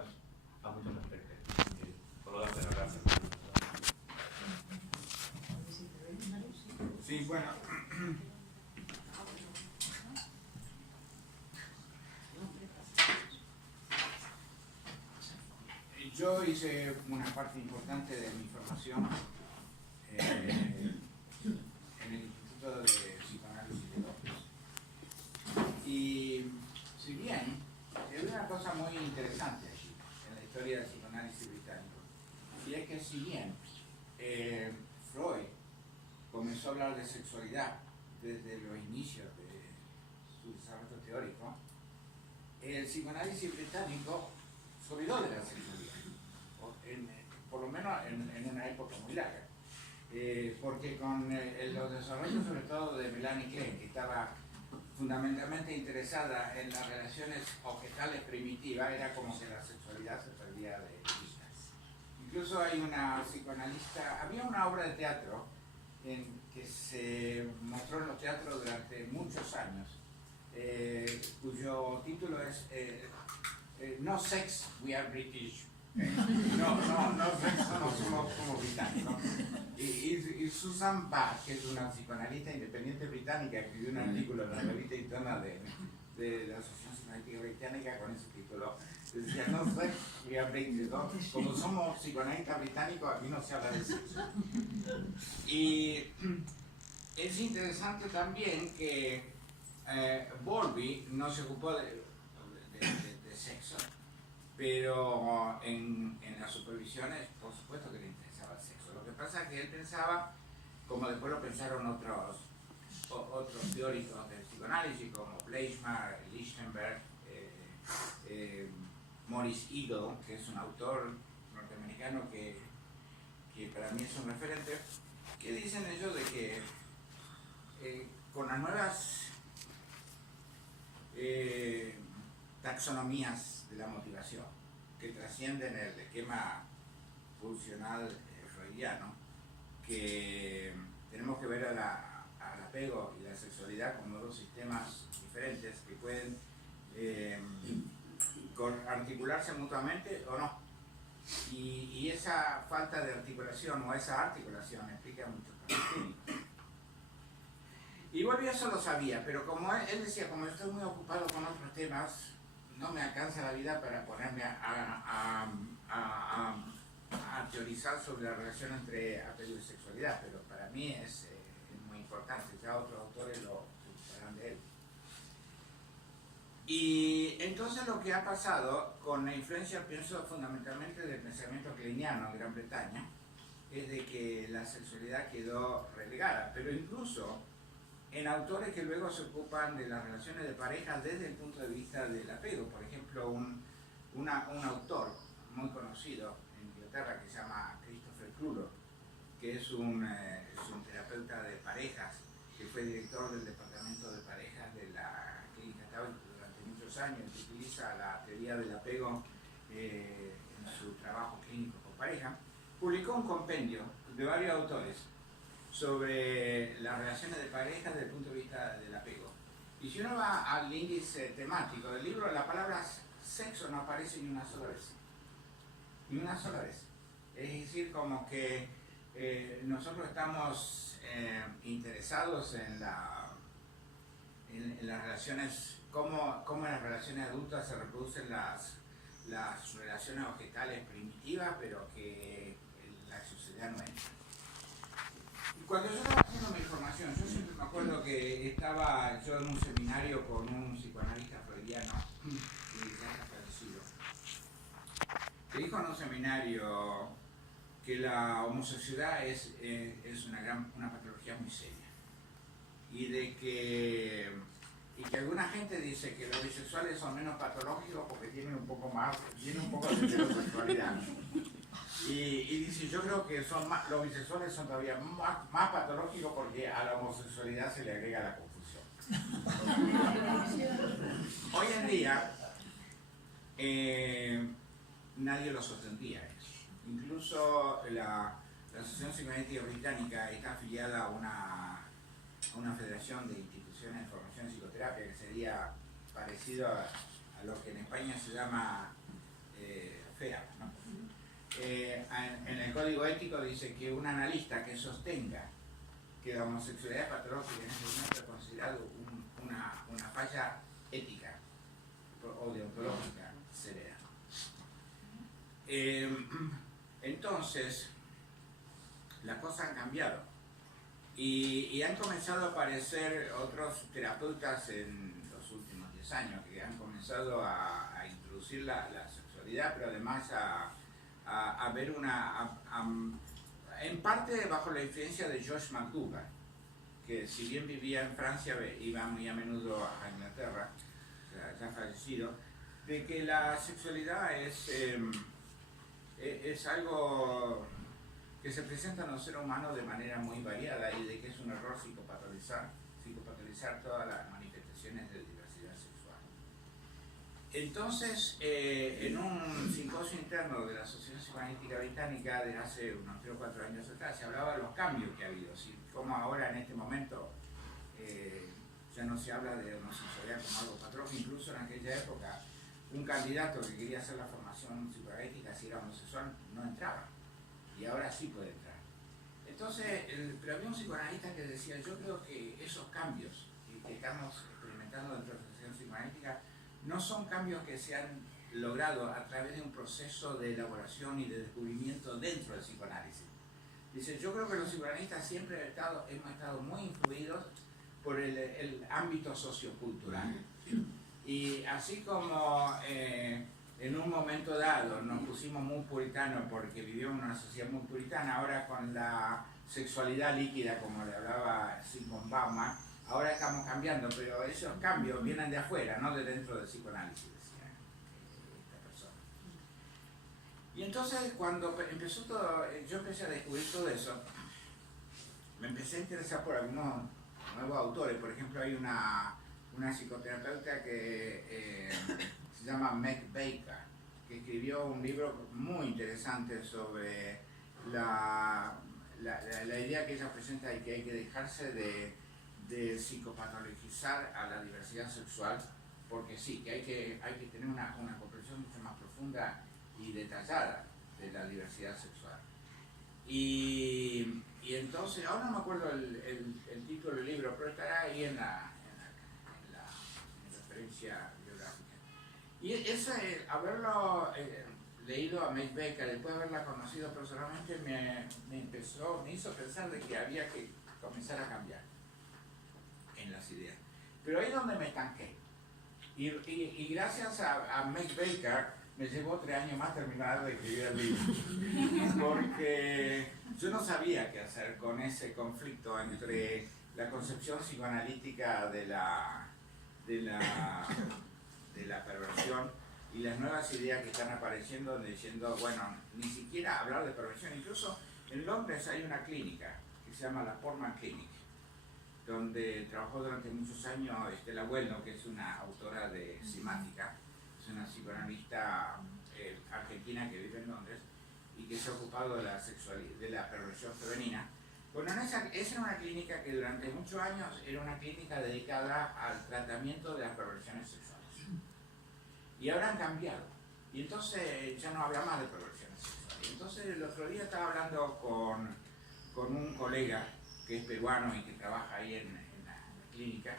aspectos. Solo darte las gracias. Sí, bueno. Yo hice una parte importante de mi formación en el Instituto de Psicoanálisis de López. Y si bien hay una cosa muy interesante allí, en la historia del psicoanálisis británico, y es que si bien Freud comenzó a hablar de sexualidad desde los inicios de su desarrollo teórico, el psicoanálisis británico se olvidó de la sexualidad, por lo menos en una época muy larga, porque con los desarrollos sobre todo de Melanie Klein, que estaba fundamentalmente interesada en las relaciones objetales primitivas, era como que la sexualidad se perdía de vista. Incluso hay una psicoanalista, había una obra de teatro que se mostró en los teatros durante muchos años, cuyo título es No Sex, We Are British. No sexo, no somos como británicos. Y Susan Barr, que es una psicoanalista independiente británica, escribió un artículo en la revista interna de la Asociación Psicoanalítica Británica con ese título. Decía, no sex, we are British, ¿no? Como somos psicoanalistas británicos, aquí no se habla de sexo. Y es interesante también que Bowlby no se ocupó de sexo, pero en las supervisiones, por supuesto que le interesaba el sexo. Lo que pasa es que él pensaba, como después lo pensaron otros teóricos del psicoanálisis, como Fleischmann, Lichtenberg, Maurice Eagle, que es un autor norteamericano que para mí es un referente, que dicen ellos de que con las nuevas taxonomías de la motivación que trascienden el esquema funcional freudiano, que tenemos que ver al apego y la sexualidad como dos sistemas diferentes que pueden articularse mutuamente o no. Y esa falta de articulación o esa articulación explica muchos casos clínicos. Y Bowlby eso lo sabía, pero como él decía, como estoy muy ocupado con otros temas, no me alcanza la vida para ponerme a teorizar sobre la relación entre apego y sexualidad, pero para mí es muy importante, ya otros autores lo ocuparán de él. Y entonces lo que ha pasado con la influencia, pienso fundamentalmente del pensamiento kleiniano en Gran Bretaña, es de que la sexualidad quedó relegada, pero incluso en autores que luego se ocupan de las relaciones de pareja desde el punto de vista del apego. Por ejemplo, un autor muy conocido en Inglaterra que se llama Christopher Clure, que es un terapeuta de parejas, que fue director del departamento de parejas de la Clínica Tablet durante muchos años, que utiliza la teoría del apego en su trabajo clínico con pareja, publicó un compendio de varios autores sobre las relaciones de pareja desde el punto de vista del apego. Y si uno va al índice temático del libro, la palabra sexo no aparece ni una sola vez. Ni una sola vez. Es decir, como que nosotros estamos interesados en las relaciones, cómo en las relaciones adultas se reproducen las relaciones objetales primitivas, pero que la sociedad no entra. Cuando yo estaba haciendo mi formación, yo siempre me acuerdo que estaba yo en un seminario con un psicoanalista freudiano, que ya está fallecido, que dijo en un seminario que la homosexualidad es una patología muy seria, y que alguna gente dice que los bisexuales son menos patológicos porque tienen un poco de heterosexualidad. Y dice, yo creo que los bisexuales son todavía más patológicos porque a la homosexualidad se le agrega la confusión. Hoy en día nadie lo sostendría eso. Incluso la Asociación Psicoanalítica Británica está afiliada a una federación de instituciones de formación en psicoterapia que sería parecido a lo que en España se llama FEA, ¿no? En el código ético dice que un analista que sostenga que la homosexualidad patológica en este momento es considerado una falla ética o deontológica severa. Entonces, las cosas han cambiado y han comenzado a aparecer otros terapeutas en los últimos 10 años que han comenzado a introducir la sexualidad, pero además a ver en parte bajo la influencia de George McDougall, que si bien vivía en Francia, iba muy a menudo a Inglaterra, ya fallecido, de que la sexualidad es algo que se presenta en los seres humanos de manera muy variada y de que es un error psicopatologizar todas las manifestaciones de diversidad sexual. Entonces, en un simposio interno de la Asociación Psicoanalítica Británica de hace unos 3 o 4 años atrás, se hablaba de los cambios que ha habido, ¿sí? Como ahora en este momento ya no se habla de homosexualidad como algo patológico. Incluso en aquella época un candidato que quería hacer la formación psicoanalítica, si era homosexual, no entraba, y ahora sí puede entrar. Entonces, pero había un psicoanalista que decía, yo creo que esos cambios que estamos experimentando dentro de la Asociación Psicoanalítica no son cambios que se han logrado a través de un proceso de elaboración y de descubrimiento dentro del psicoanálisis. Dice, yo creo que los psicoanalistas siempre hemos estado muy influidos por el ámbito sociocultural. Y así como en un momento dado nos pusimos muy puritanos porque vivíamos en una sociedad muy puritana, ahora con la sexualidad líquida, como le hablaba Sigmund Bauman, ahora estamos cambiando, pero esos cambios vienen de afuera, no de dentro del psicoanálisis, decía esta persona. Y entonces cuando empezó todo, yo empecé a descubrir todo eso, me empecé a interesar por algunos nuevos autores. Por ejemplo, hay una psicoterapeuta que se llama Meg Baker, que escribió un libro muy interesante sobre la idea que ella presenta y que hay que dejarse de psicopatologizar a la diversidad sexual, porque sí, que hay que tener una comprensión mucho más profunda y detallada de la diversidad sexual. Y entonces, ahora no me acuerdo el título del libro, pero estará ahí en la referencia biográfica. Y haberlo leído a Meg Baker, después de haberla conocido personalmente, me hizo pensar de que había que comenzar a cambiar en las ideas. Pero ahí es donde me estanqué. Y gracias a Meg Baker me llevó 3 años más terminar de escribir el libro. Porque yo no sabía qué hacer con ese conflicto entre la concepción psicoanalítica de la perversión y las nuevas ideas que están apareciendo diciendo, bueno, ni siquiera hablar de perversión. Incluso en Londres hay una clínica que se llama la Portman Clinic, donde trabajó durante muchos años Estela Bueno, que es una autora de Simática, es una psicoanalista argentina que vive en Londres y que se ha ocupado de la sexualidad, de la perversión femenina. Bueno, esa era una clínica que durante muchos años era una clínica dedicada al tratamiento de las perversiones sexuales. Y ahora han cambiado. Y entonces ya no habla más de perversiones sexuales. Y entonces el otro día estaba hablando con un colega que es peruano y que trabaja ahí en la clínica,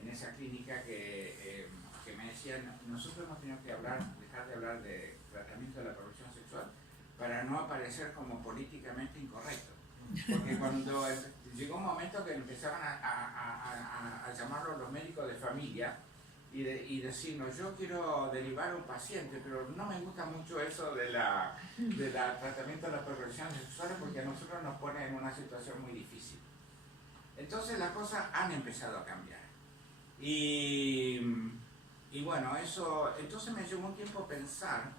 en esa clínica que me decían, nosotros hemos tenido que dejar de hablar de tratamiento de la perversión sexual para no aparecer como políticamente incorrecto. Porque cuando llegó un momento que empezaban a llamarlos los médicos de familia y decirnos, yo quiero derivar a un paciente, pero no me gusta mucho eso de tratamiento de las perversiones sexuales porque a nosotros nos pone en una situación muy difícil. Entonces las cosas han empezado a cambiar. Y bueno, eso, entonces me llevó un tiempo pensar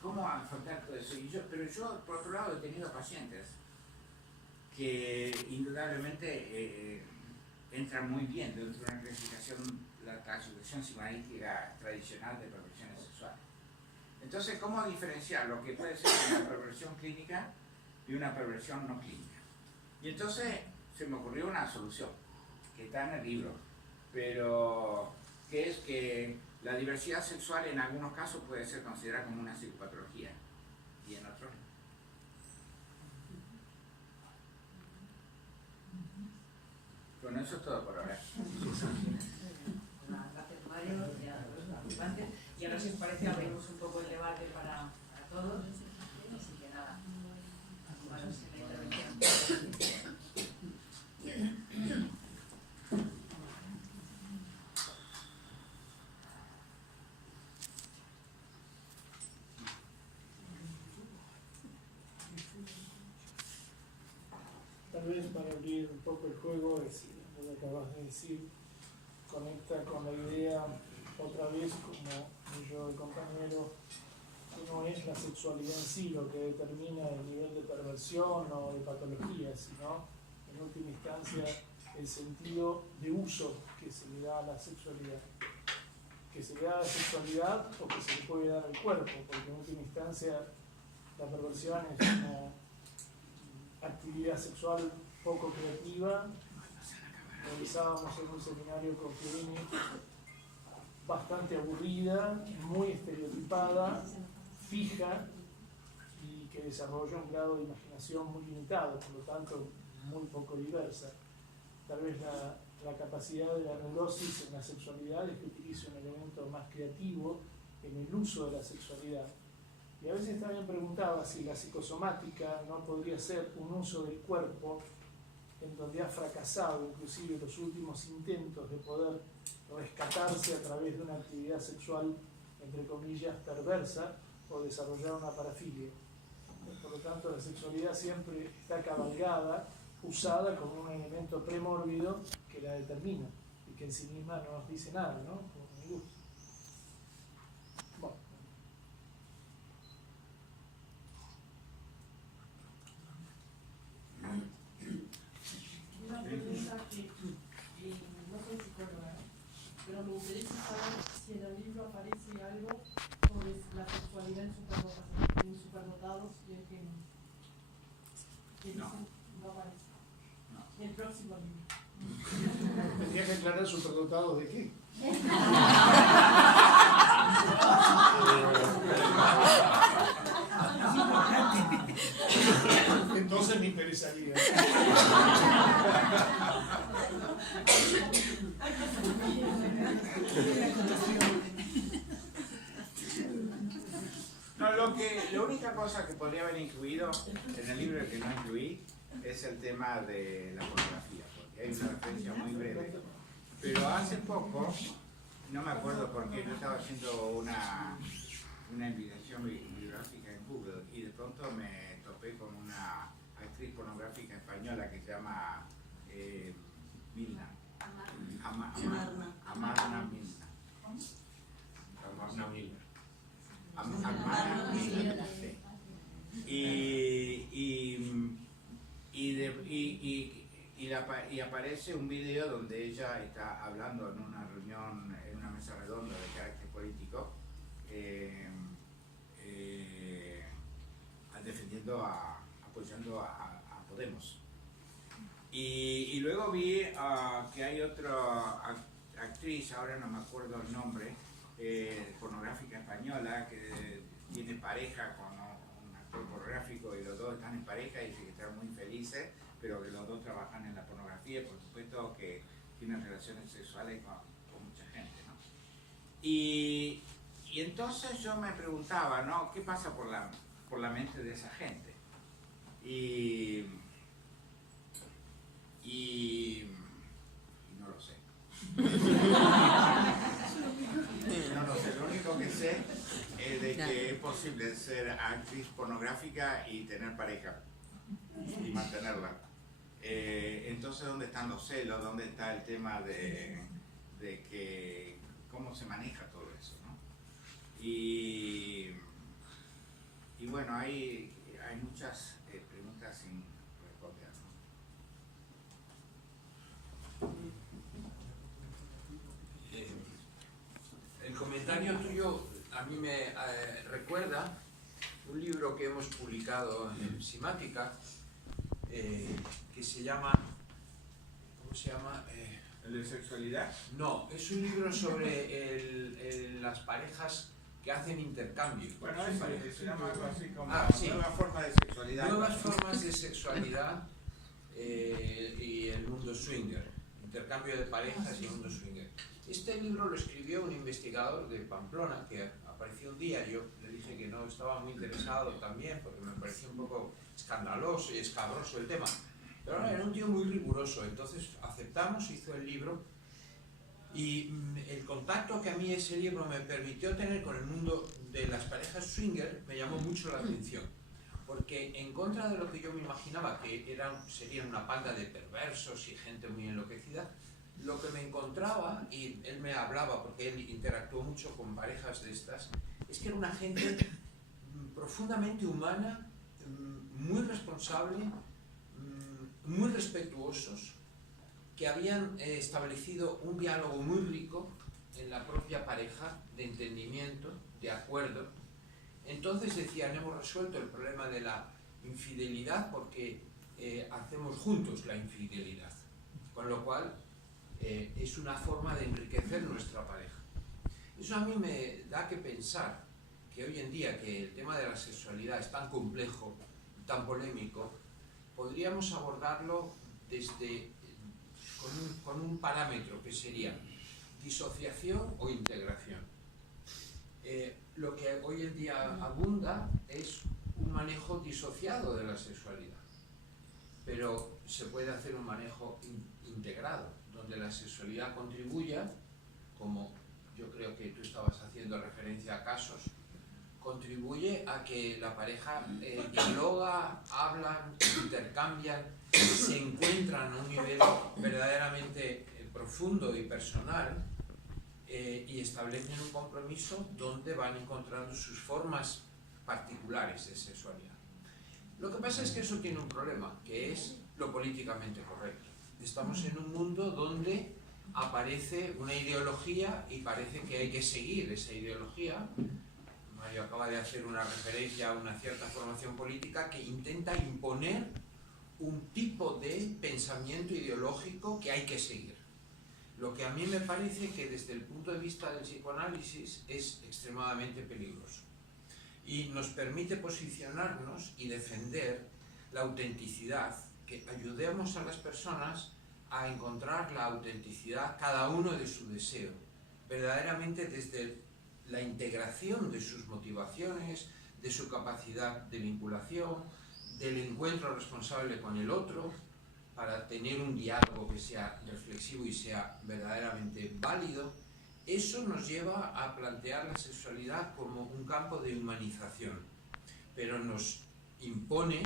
cómo afrontar todo eso. Pero yo, por otro lado, he tenido pacientes que indudablemente entran muy bien dentro de una clasificación, la clasificación psicoanalítica tradicional de perversiones sexuales. Entonces, ¿cómo diferenciar lo que puede ser una perversión clínica de una perversión no clínica? Y entonces se me ocurrió una solución, que está en el libro, pero que es que la diversidad sexual en algunos casos puede ser considerada como una psicopatología y en otros no. Bueno, eso es todo por ahora. Gracias, Mario, y a los participantes. Y ahora, si os parece, abrimos un poco el debate para todos. Así que nada, animaros en la intervención. Tal vez para abrir un poco el juego, es lo que acabas de decir, conecta con la idea otra vez, como yo el compañero, que no es la sexualidad en sí lo que determina el nivel de perversión o de patología, sino en última instancia el sentido de uso que se le da a la sexualidad. Que se le da a la sexualidad o que se le puede dar al cuerpo, porque en última instancia la perversión es una actividad sexual poco creativa. Realizábamos en un seminario con Fiorini, bastante aburrida, muy estereotipada, fija y que desarrolla un grado de imaginación muy limitado, por lo tanto muy poco diversa. Tal vez la capacidad de la neurosis en la sexualidad es que utilice un elemento más creativo en el uso de la sexualidad. Y a veces también preguntaba si la psicosomática no podría ser un uso del cuerpo en donde ha fracasado inclusive los últimos intentos de poder rescatarse a través de una actividad sexual, entre comillas, perversa o desarrollar una parafilia. Por lo tanto, la sexualidad siempre está cabalgada, usada como un elemento premórbido que la determina y que en sí misma no nos dice nada, ¿no? Como me gusta. Bueno. Una pregunta que no soy psicóloga, pero me interesa saber si en el libro aparece algo sobre la sexualidad en superdotados y el que No. dicen no aparece. No. El próximo libro. Tendría que aclarar superdotados de qué. Entonces me interesaría. No, la única cosa que podría haber incluido en el libro que no incluí es el tema de la pornografía, porque hay una referencia muy breve. Pero hace poco, no me acuerdo por qué, yo estaba haciendo una investigación bibliográfica en Google y de pronto me topé con una actriz pornográfica española que se llama Milna. Amarna Milna. Amarna Milna. Amarna Milna, sí. Y aparece un video donde ella está hablando en una reunión, en una mesa redonda de carácter político, apoyando a Podemos. Y luego vi que hay otra actriz, ahora no me acuerdo el nombre, pornográfica española, que tiene pareja con un actor pornográfico y los dos están en pareja y dice que están muy felices, pero que los dos trabajan en la pornografía y por supuesto que tienen relaciones sexuales con mucha gente, ¿no? Y entonces yo me preguntaba, ¿no? ¿Qué pasa por la mente de esa gente? Y no lo sé. No lo sé, lo único que sé es de que es posible ser actriz pornográfica y tener pareja y mantenerla. Entonces, ¿dónde están los celos? ¿Dónde está el tema de que cómo se maneja todo eso, ¿no? Y bueno, hay muchas preguntas sin responder, ¿no? comentario tuyo a mí me recuerda un libro que hemos publicado en Simática, que se llama, ¿cómo se llama? ¿El de sexualidad? No, es un libro sobre las parejas que hacen intercambio. Bueno, eso se llama algo así como sí. Nuevas formas de sexualidad. Nuevas formas de sexualidad y el mundo swinger. Intercambio de parejas y el mundo swinger. Este libro lo escribió un investigador de Pamplona que apareció un día. Yo le dije que no estaba muy interesado también porque me parecía un poco escandaloso y escabroso el tema. Pero era un tío muy riguroso, entonces aceptamos, hizo el libro y el contacto que a mí ese libro me permitió tener con el mundo de las parejas swinger me llamó mucho la atención. Porque en contra de lo que yo me imaginaba, que serían una panda de perversos y gente muy enloquecida, lo que me encontraba, y él me hablaba porque él interactuó mucho con parejas de estas, es que era una gente profundamente humana, muy responsable, muy respetuosos, que habían establecido un diálogo muy rico en la propia pareja, de entendimiento, de acuerdo. Entonces decían, hemos resuelto el problema de la infidelidad porque hacemos juntos la infidelidad, con lo cual es una forma de enriquecer nuestra pareja. Eso a mí me da que pensar que hoy en día, que el tema de la sexualidad es tan complejo, tan polémico, podríamos abordarlo con un parámetro que sería disociación o integración. Lo que hoy en día abunda es un manejo disociado de la sexualidad, pero se puede hacer un manejo integrado, donde la sexualidad contribuya, como yo creo que tú estabas haciendo referencia a casos, contribuye a que la pareja dialoga, hablan, intercambian, se encuentran a un nivel verdaderamente profundo y personal y establecen un compromiso donde van encontrando sus formas particulares de sexualidad. Lo que pasa es que eso tiene un problema, que es lo políticamente correcto. Estamos en un mundo donde aparece una ideología y parece que hay que seguir esa ideología. Mario acaba de hacer una referencia a una cierta formación política que intenta imponer un tipo de pensamiento ideológico que hay que seguir. Lo que a mí me parece que desde el punto de vista del psicoanálisis es extremadamente peligroso y nos permite posicionarnos y defender la autenticidad, que ayudemos a las personas a encontrar la autenticidad cada uno de su deseo, verdaderamente desde la integración de sus motivaciones, de su capacidad de vinculación, del encuentro responsable con el otro, para tener un diálogo que sea reflexivo y sea verdaderamente válido. Eso nos lleva a plantear la sexualidad como un campo de humanización, pero nos impone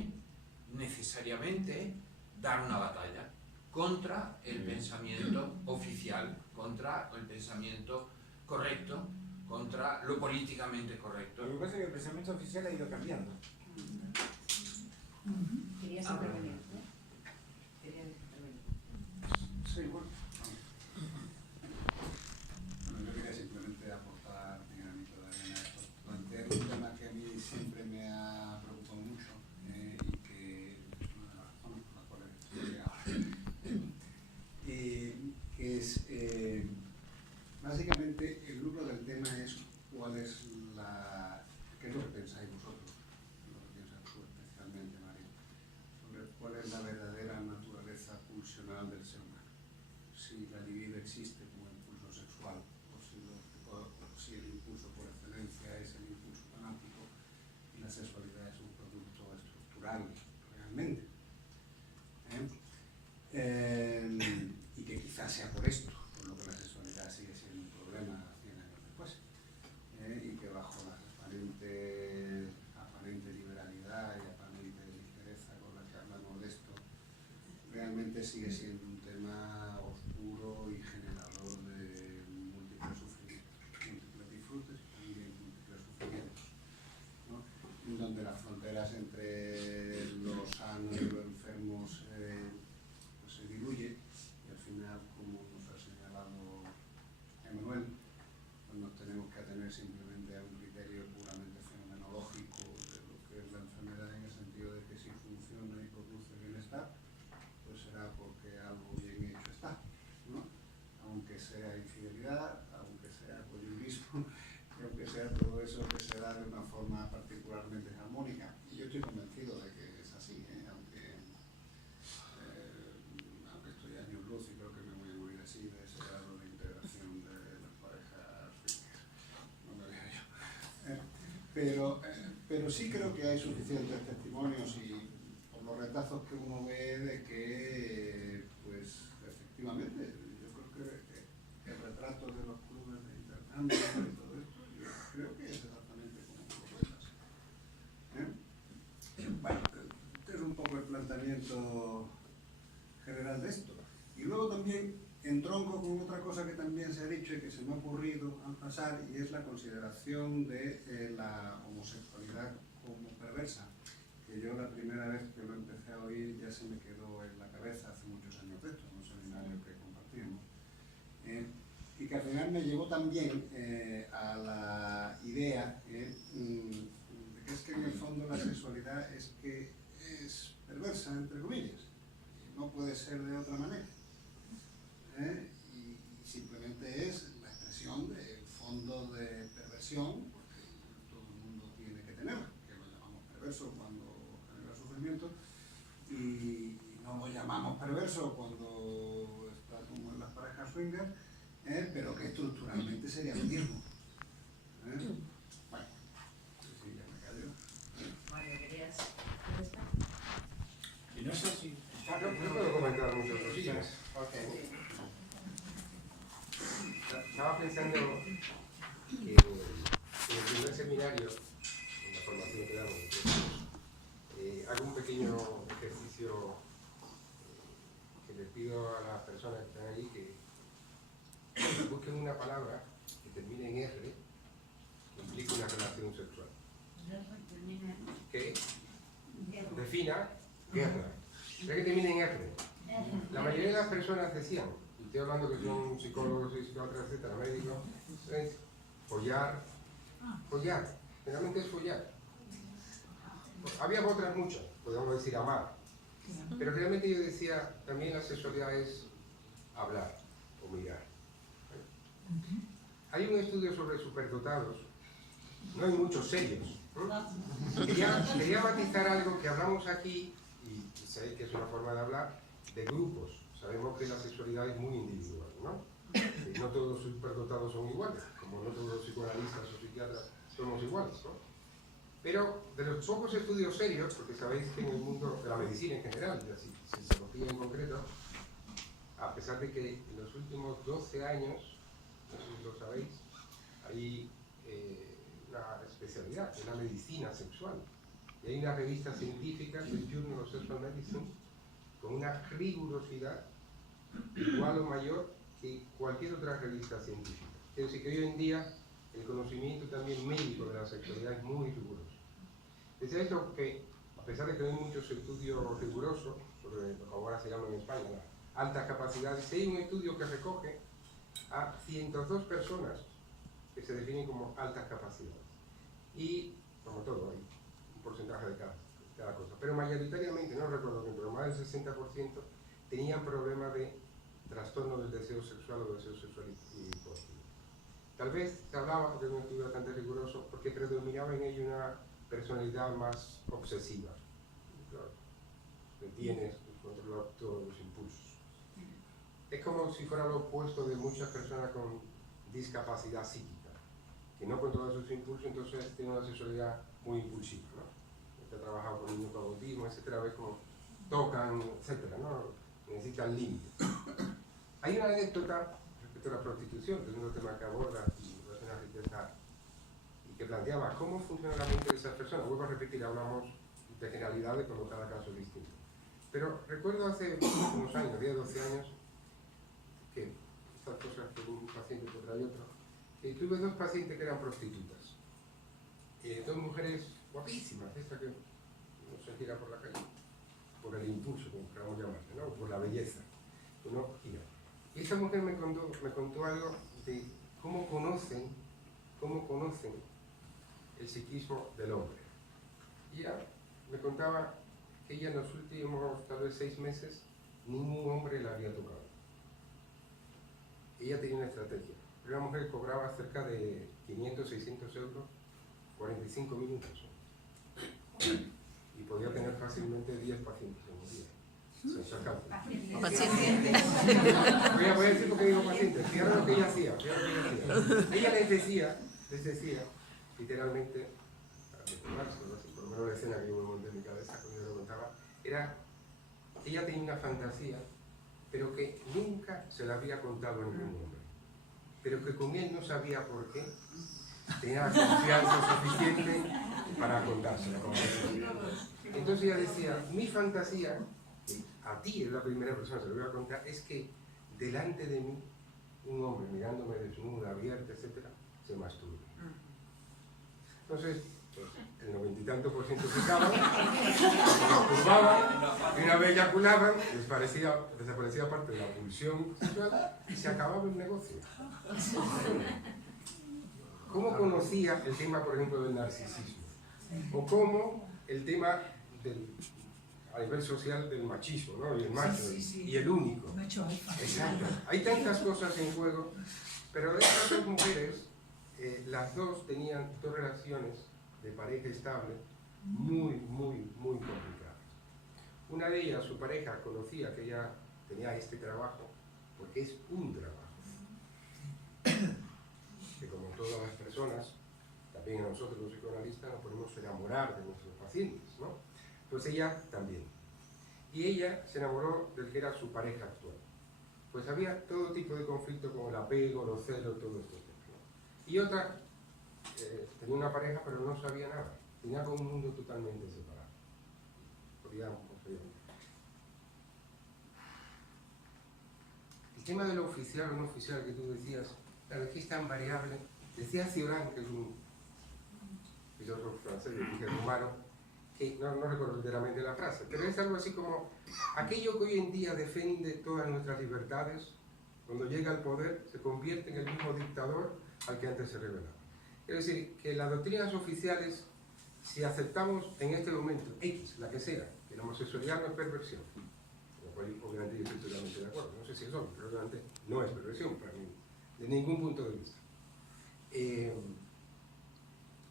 necesariamente dar una batalla contra el pensamiento oficial, contra el pensamiento correcto, contra lo políticamente correcto. Lo que pasa es que el pensamiento oficial ha ido cambiando. Querías intervenir, ¿no? Querías intervenir. Sí, bueno. Bueno, yo quería simplemente aportar mi granito de arena a esto. Plantear un tema que a mí siempre me ha preocupado mucho y que es una de las razones por las cuales estoy que es básicamente el núcleo del tema es cuál es qué es lo que pensáis vosotros, lo que piensas tú especialmente, Mario, sobre cuál es la verdadera naturaleza pulsional del ser humano. Si la libido existe como impulso sexual, o si el impulso por excelencia es el impulso fanático y la sexualidad es un producto estructural realmente. Y que quizás sea por esto, por lo que la sexualidad sigue siendo un problema 100 años después. Y que bajo la aparente liberalidad y aparente ligereza con la que hablamos de esto, realmente sigue siendo un tema oscuro y generador de múltiples sufrimientos, múltiples disfrutes y también múltiples sufrimientos, ¿no? Donde las fronteras entre lo sano y lo enfermo pues se diluye y al final, como nos ha señalado Emmanuel, pues nos tenemos que atener pero sí creo que hay suficientes testimonios y por los retazos que uno ve de que, pues, efectivamente, yo creo que el retrato de los clubes de intercambio y todo esto, yo creo que es exactamente como tú lo cuentas. Bueno, este es un poco el planteamiento general de esto. Y luego también entronco con otra cosa que también se ha dicho y que se me ha ocurrido al pasar, y es la consideración de la homosexualidad como perversa, que yo la primera vez que lo empecé a oír ya se me quedó en la cabeza hace muchos años de esto, en un seminario que compartimos, y que al final me llevó también a la idea de que es que en el fondo la sexualidad es perversa, entre comillas, no puede ser de otra manera. Y simplemente es la expresión del fondo de perversión, porque todo el mundo tiene que tener, que lo llamamos perverso cuando genera sufrimiento, y no lo llamamos perverso cuando está como en las parejas swinger, pero que estructuralmente sería lo mismo. Bueno, sí, ya me callo. Mario, ¿querías? Y no sé si... Yo puedo comentar muchas cositas. Estaba pensando que en el primer seminario, en la formación que damos, hago un pequeño ejercicio que les pido a las personas que están allí que busquen una palabra que termine en R, que implique una relación sexual. Que defina guerra. ¿Ve que termine en R? La mayoría de las personas decían, y estoy hablando que son psicólogos y psiquiatras, etcétera, médicos, es follar, generalmente es follar. Había otras muchas, podríamos decir amar, pero realmente yo decía, también la sexualidad es hablar o mirar. Hay un estudio sobre superdotados, no hay muchos serios. Quería matizar algo que hablamos aquí, y sé que es una forma de hablar, de grupos. Sabemos que la sexualidad es muy individual, ¿no? No todos los superdotados son iguales, como no todos los psicoanalistas o psiquiatras somos iguales, ¿no? Pero de los pocos estudios serios, porque sabéis que en el mundo de la medicina en general, y la psicología en concreto, a pesar de que en los últimos 12 años, no sé si lo sabéis, hay una especialidad, es la medicina sexual. Y hay una revista científica, el Journal of Sexual Medicine, con una rigurosidad igual o mayor que cualquier otra revista científica. Es decir, que hoy en día el conocimiento también médico de la sexualidad es muy riguroso. Decía esto que, a pesar de que no hay muchos estudios rigurosos, sobre lo que ahora se llama en España las altas capacidades, hay un estudio que recoge a 102 personas que se definen como altas capacidades. Y, como todo, hay un porcentaje de cada cosa. Pero mayoritariamente, no recuerdo bien, pero más del 60% tenían problemas de trastorno del deseo sexual o deseo sexual impulsivo. Tal vez se hablaba de un estudio bastante riguroso porque predominaba en ello una personalidad más obsesiva. Claro, que tienes controlar todos los impulsos. Es como si fuera lo opuesto de muchas personas con discapacidad psíquica, que no controlan sus impulsos, entonces tienen una sexualidad muy impulsiva, ¿no? Está trabajado con niños con autismo, etcétera, ves como tocan, etcétera, ¿no? Necesitan límites. Hay una anécdota respecto a la prostitución, que es un tema que aborda y es una riqueza y que planteaba cómo funciona la mente de esas personas. Vuelvo a repetir, hablamos de generalidades cuando cada caso es distinto. Pero recuerdo hace unos años, 10, 12 años, que estas cosas que un paciente te trae otro, que tuve dos pacientes que eran prostitutas. Dos mujeres guapísimas, esta que uno se tira por la calle, por el impulso, como queramos llamarle, ¿no? Por la belleza. Uno gira. Y esta mujer me contó algo de cómo conocen el psiquismo del hombre. Y ella me contaba que ella en los últimos tal vez 6 meses ningún hombre la había tocado. Ella tenía una estrategia. Una mujer cobraba cerca de 500, 600 euros, 45 minutos. Y podía tener fácilmente 10 pacientes en un día. Paciente. Voy a decir por qué digo pacientes. Fíjate lo que ella hacía. Ella les decía, literalmente, particular, por lo menos la escena que yo me monté en mi cabeza cuando yo lo contaba, era, ella tenía una fantasía, pero que nunca se la había contado a ningún hombre, pero que con él no sabía por qué, tenía confianza suficiente para contársela. Entonces ella decía, mi fantasía, a ti es la primera persona que se lo voy a contar, es que delante de mí, un hombre mirándome desnuda, abierta, etc., se masturba. Entonces, pues, el 90 y tanto % ficaban, se masturbaban, y una vez eyaculaban, desaparecía parte de la pulsión sexual y se acababa el negocio. ¿Cómo conocía el tema, por ejemplo, del narcisismo? O cómo el tema a nivel social del machismo, ¿no? Y el macho, y el único. Exacto. Hay tantas cosas en juego, pero de estas dos mujeres, las dos tenían dos relaciones de pareja estable muy complicadas. Una de ellas, su pareja, conocía que ella tenía este trabajo, porque es un trabajo. Que como todas las personas, también nosotros los psicoanalistas nos podemos enamorar de nuestros pacientes, ¿no? Pues ella también. Y ella se enamoró del que era su pareja actual. Pues había todo tipo de conflicto como el apego, los celos, todo esto, ¿no? Y otra tenía una pareja pero no sabía nada. Tenía como un mundo totalmente separado. El tema de lo oficial o no oficial que tú decías, claro, aquí es tan variable. Decía Cioran, que es un filósofo francés de origen rumano, que no recuerdo enteramente la frase, pero es algo así como aquello que hoy en día defiende todas nuestras libertades, cuando llega al poder se convierte en el mismo dictador al que antes se rebelaba. Es decir, que las doctrinas oficiales, si aceptamos en este momento X, la que sea, que la homosexualidad no es perversión, con lo cual obviamente yo estoy totalmente de acuerdo, no sé si es obvio, pero obviamente no es perversión para mí, de ningún punto de vista.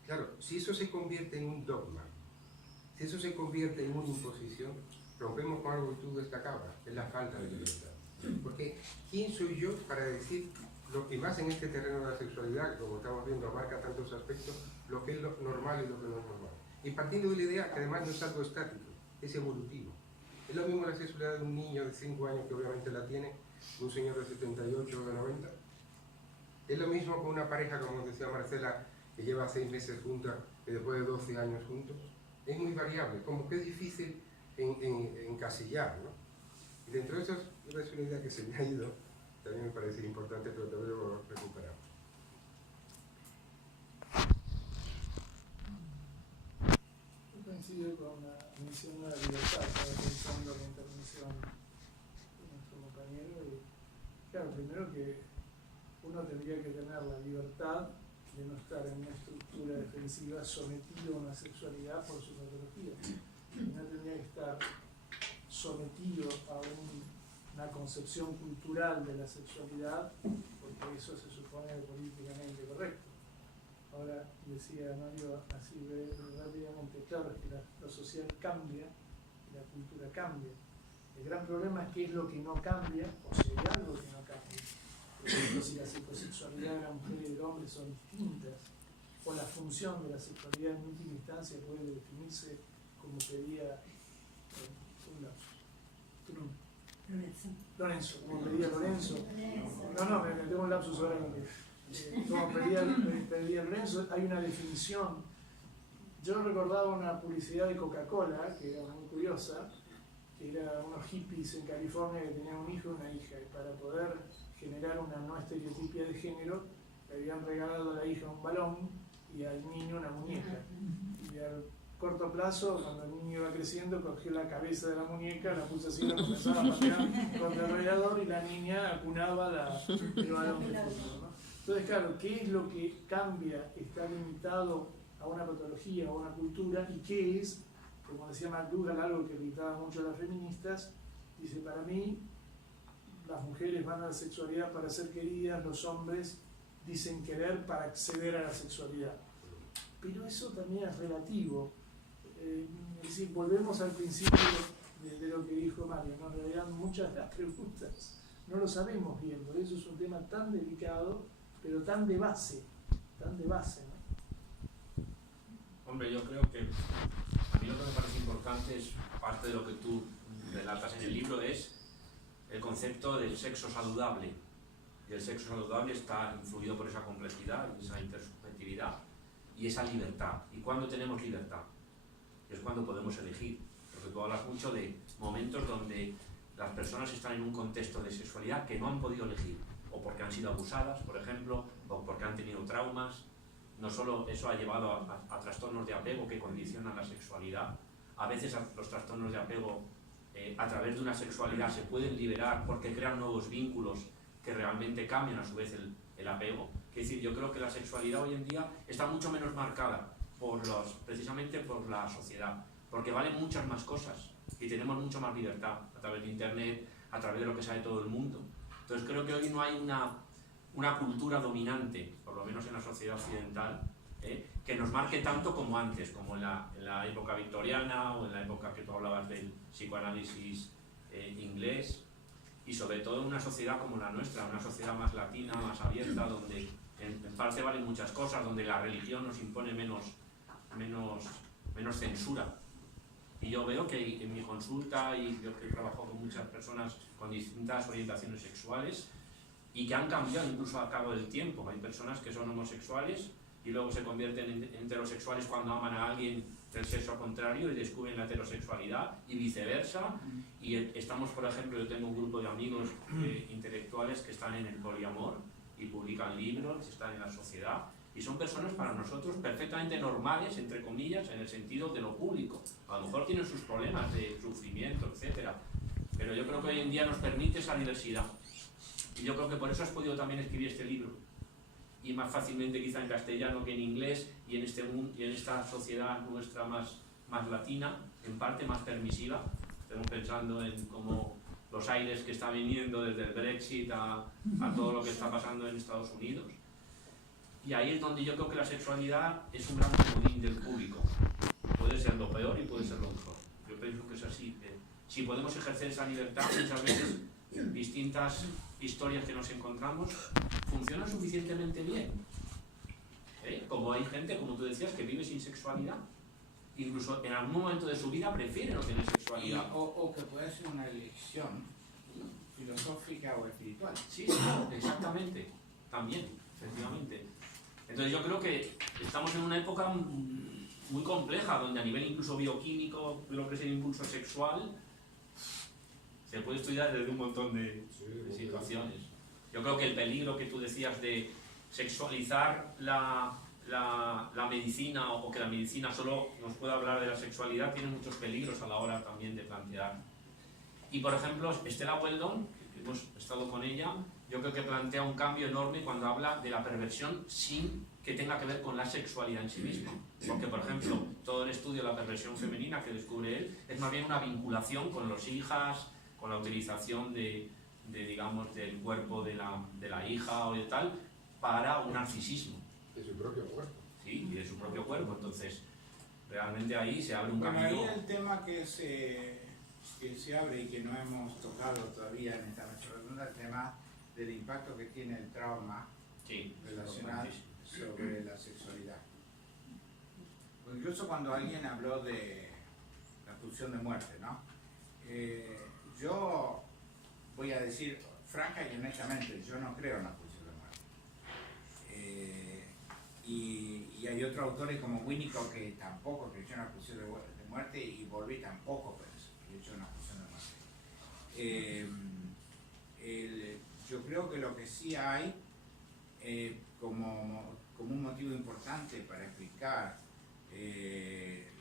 Claro, si eso se convierte en un dogma, si eso se convierte en una imposición, rompemos con algo que tú destacabas, es la falta de libertad. Porque, ¿quién soy yo para decir, y más en este terreno de la sexualidad, que como estamos viendo abarca tantos aspectos, lo que es lo normal y lo que no es normal? Y partiendo de la idea que además no es algo estático, es evolutivo. Es lo mismo la sexualidad de un niño de 5 años, que obviamente la tiene, de un señor de 78 o de 90. Es lo mismo con una pareja, como decía Marcela, que lleva 6 meses juntas y después de 12 años juntos. Es muy variable, como que es difícil encasillar, ¿no? Y dentro de eso es una idea que se me ha ido, también me parece importante, pero también lo recuperamos. Yo coincido con la mención de la libertad, estaba pensando en la intervención de nuestro compañero, y claro, primero que uno tendría que tener la libertad de no estar en una estructura defensiva sometido a una sexualidad por su patología. No tendría que estar sometido a una concepción cultural de la sexualidad, porque eso se supone políticamente correcto. Ahora, decía Mario así rápidamente, claro, es que la sociedad cambia y la cultura cambia. El gran problema es qué es lo que no cambia, o si hay algo que no cambia. Por ejemplo, si la psicosexualidad de la mujer y del hombre son distintas, o la función de la sexualidad en última instancia puede definirse como pedía Lorenzo, como pedía Lorenzo. No, me tengo un lapsus ahora. Como pedía Lorenzo, hay una definición. Yo recordaba una publicidad de Coca-Cola, que era muy curiosa, que era unos hippies en California que tenían un hijo y una hija, y para poder generar una no estereotipia de género, le habían regalado a la hija un balón y al niño una muñeca. Y al corto plazo, cuando el niño iba creciendo, cogió la cabeza de la muñeca, la puso así, la comenzaba a patear contra el radiador y la niña acunaba el balón de fútbol, ¿no? Entonces, claro, ¿qué es lo que cambia? Está limitado a una patología, a una cultura, y qué es, como decía McDougall, algo que irritaba mucho a las feministas, dice, para mí, las mujeres van a la sexualidad para ser queridas, los hombres dicen querer para acceder a la sexualidad. Pero eso también es relativo. Es decir, volvemos al principio de lo que dijo Mario, ¿no? En realidad muchas de las preguntas no lo sabemos bien, por eso es un tema tan delicado, pero tan de base, ¿no? Hombre, yo creo que a mí lo que me parece importante es, parte de lo que tú relatas en el libro, es el concepto del sexo saludable. Y el sexo saludable está influido por esa complejidad, esa intersubjetividad y esa libertad. ¿Y cuándo tenemos libertad? Es cuando podemos elegir. Porque tú hablas mucho de momentos donde las personas están en un contexto de sexualidad que no han podido elegir, o porque han sido abusadas, por ejemplo, o porque han tenido traumas. No solo eso ha llevado a trastornos de apego que condicionan la sexualidad. A veces los trastornos de apego a través de una sexualidad se pueden liberar porque crean nuevos vínculos que realmente cambian a su vez el apego. Es decir, yo creo que la sexualidad hoy en día está mucho menos marcada precisamente por la sociedad, porque valen muchas más cosas y tenemos mucho más libertad a través de internet, a través de lo que sabe todo el mundo. Entonces creo que hoy no hay una cultura dominante, por lo menos en la sociedad occidental, que nos marque tanto como antes, como en la época victoriana o en la época que tú hablabas del psicoanálisis inglés, y sobre todo en una sociedad como la nuestra, una sociedad más latina, más abierta, donde en parte valen muchas cosas, donde la religión nos impone menos censura. Y yo veo que en mi consulta, y yo que trabajo con muchas personas con distintas orientaciones sexuales, y que han cambiado incluso a cabo del tiempo. Hay personas que son homosexuales y luego se convierten en heterosexuales cuando aman a alguien del sexo contrario y descubren la heterosexualidad, y viceversa. Y estamos, por ejemplo, yo tengo un grupo de amigos intelectuales que están en el poliamor y publican libros, están en la sociedad, y son personas para nosotros perfectamente normales, entre comillas, en el sentido de lo público. A lo mejor tienen sus problemas de sufrimiento, etcétera, pero yo creo que hoy en día nos permite esa diversidad. Y yo creo que por eso has podido también escribir este libro, y más fácilmente quizá en castellano que en inglés, y en este mundo, y en esta sociedad nuestra más latina, en parte más permisiva. Estamos pensando en cómo los aires que está viniendo desde el Brexit a todo lo que está pasando en Estados Unidos. Y ahí es donde yo creo que la sexualidad es un gran comodín del público. Puede ser lo peor y puede ser lo mejor. Yo pienso que es así. Si podemos ejercer esa libertad, muchas veces distintas historias que nos encontramos funcionan suficientemente bien. Como hay gente, como tú decías, que vive sin sexualidad. Incluso en algún momento de su vida prefiere no tener sexualidad. O que puede ser una elección filosófica o espiritual. Sí, exactamente. También, efectivamente. Entonces yo creo que estamos en una época muy compleja, donde a nivel incluso bioquímico, lo que es el impulso sexual, se puede estudiar desde un montón de situaciones. Yo creo que el peligro que tú decías de sexualizar la medicina, o que la medicina solo nos pueda hablar de la sexualidad, tiene muchos peligros a la hora también de plantear. Y por ejemplo, Estela Weldon, que hemos estado con ella, yo creo que plantea un cambio enorme cuando habla de la perversión sin que tenga que ver con la sexualidad en sí misma. Porque, por ejemplo, todo el estudio de la perversión femenina que descubre él es más bien una vinculación con los hijas, con la utilización digamos, del cuerpo de la hija o de tal, para un narcisismo. De su propio cuerpo. Sí, y de su propio cuerpo. Entonces, realmente ahí se abre un camino. Ahí el tema que se abre y que no hemos tocado todavía en esta nuestra ronda, el tema del impacto que tiene el trauma relacionado sobre la sexualidad. O incluso cuando alguien habló de la pulsión de muerte, ¿no? Yo voy a decir franca y honestamente, yo no creo en la pulsión de muerte. Y hay otros autores como Winnicott que tampoco creyó en la pulsión de muerte, y Bowlby tampoco creyó en la pulsión de muerte. Yo creo que lo que sí hay como un motivo importante para explicar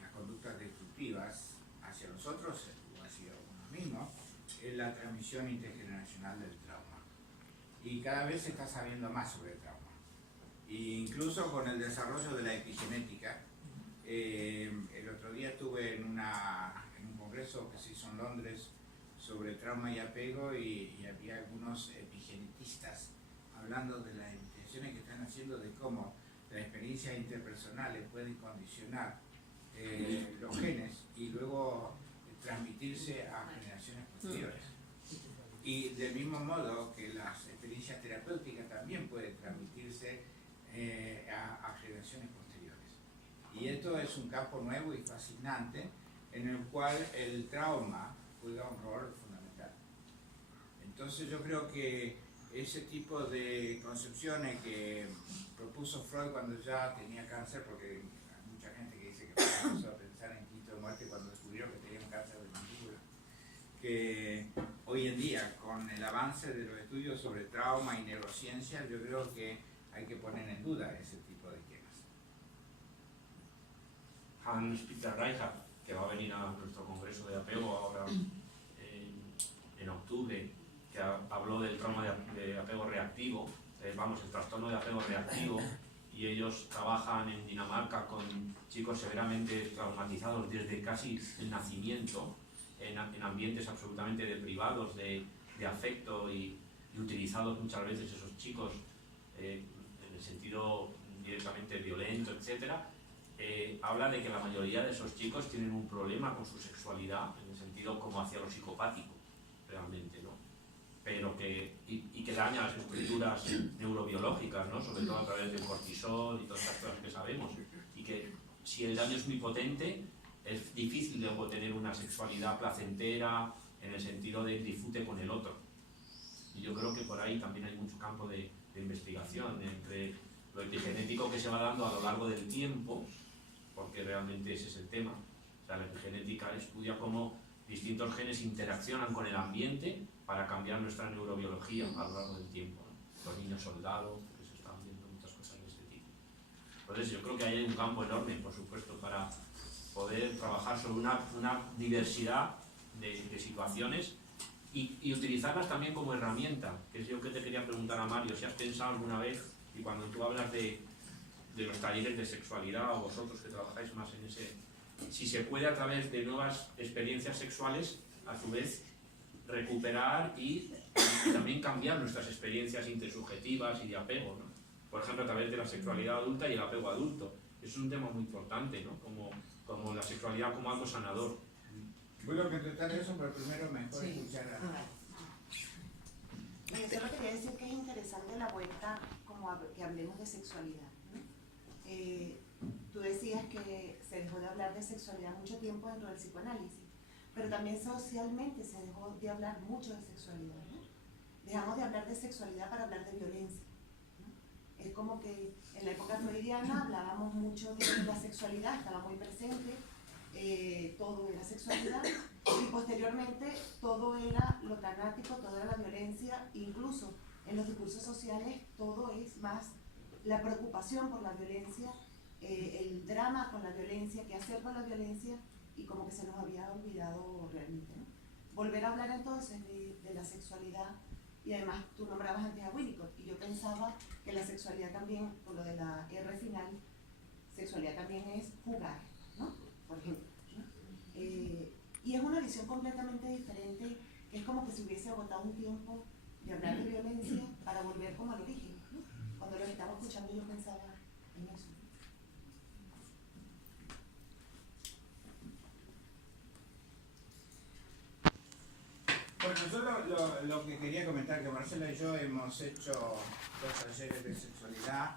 las conductas destructivas hacia los otros o hacia uno mismo es la transmisión intergeneracional del trauma. Y cada vez se está sabiendo más sobre el trauma. E incluso con el desarrollo de la epigenética. El otro día estuve en un congreso que se hizo en Londres sobre trauma y apego, y había algunos epigenetistas hablando de las investigaciones que están haciendo de cómo las experiencias interpersonales pueden condicionar los genes y luego transmitirse a generaciones posteriores. Y del mismo modo que las experiencias terapéuticas también pueden transmitirse a generaciones posteriores. Y esto es un campo nuevo y fascinante en el cual el trauma juega un rol fundamental. Entonces yo creo que ese tipo de concepciones que propuso Freud cuando ya tenía cáncer, porque hay mucha gente que dice que empezó a pensar en quinto de muerte cuando descubrieron que tenía un cáncer de mandíbula, que hoy en día con el avance de los estudios sobre trauma y neurociencia, yo creo que hay que poner en duda ese tipo de temas. Hans-Peter Reichardt, que va a venir a nuestro congreso de apego ahora en octubre, que habló del trauma de apego reactivo, el trastorno de apego reactivo, y ellos trabajan en Dinamarca con chicos severamente traumatizados desde casi el nacimiento, en ambientes absolutamente deprivados de afecto y utilizados muchas veces esos chicos en el sentido directamente violento, etc. Habla de que la mayoría de esos chicos tienen un problema con su sexualidad, en el sentido como hacia lo psicopático, realmente, ¿no? Pero que daña las estructuras neurobiológicas, ¿no? Sobre todo a través del cortisol y todas estas cosas que sabemos, y que si el daño es muy potente, es difícil luego tener una sexualidad placentera en el sentido del disfrute con el otro. Y yo creo que por ahí también hay mucho campo de investigación entre lo epigenético que se va dando a lo largo del tiempo, porque realmente ese es el tema. O sea, la epigenética estudia cómo distintos genes interaccionan con el ambiente para cambiar nuestra neurobiología a lo largo del tiempo, ¿no? Los niños soldados, porque se están viendo muchas cosas de este tipo. Entonces yo creo que hay un campo enorme, por supuesto, para poder trabajar sobre una diversidad de situaciones y utilizarlas también como herramienta, que es yo que te quería preguntar a Mario, si has pensado alguna vez, y cuando tú hablas de los talleres de sexualidad, o vosotros que trabajáis más en ese, si se puede a través de nuevas experiencias sexuales, a su vez, recuperar y también cambiar nuestras experiencias intersubjetivas y de apego, ¿no? Por ejemplo, a través de la sexualidad adulta y el apego adulto. Eso es un tema muy importante, ¿no? Como la sexualidad como algo sanador. Voy a contestar eso, pero primero mejor escuchar a... Yo solo quería decir que es interesante la vuelta como que hablemos de sexualidad, ¿no? Tú decías que se dejó de hablar de sexualidad mucho tiempo dentro del psicoanálisis, pero también socialmente se dejó de hablar mucho de sexualidad, ¿no? Dejamos de hablar de sexualidad para hablar de violencia, ¿no? Es como que en la época freudiana hablábamos mucho de la sexualidad, estaba muy presente, todo era sexualidad, y posteriormente todo era lo tanático, todo era la violencia, incluso en los discursos sociales todo es más la preocupación por la violencia, el drama con la violencia, qué hacer con la violencia, y como que se nos había olvidado realmente, ¿no? Volver a hablar entonces de la sexualidad, y además tú nombrabas antes a Winnicott, y yo pensaba que la sexualidad también, por lo de la R final, sexualidad también es jugar, ¿no? Por ejemplo, ¿no? Y es una visión completamente diferente, es como que se hubiese agotado un tiempo de hablar de violencia para volver como al origen, ¿no? Cuando lo estaba escuchando yo pensaba en eso. Bueno, yo lo que quería comentar, que Marcela y yo hemos hecho 2 talleres de sexualidad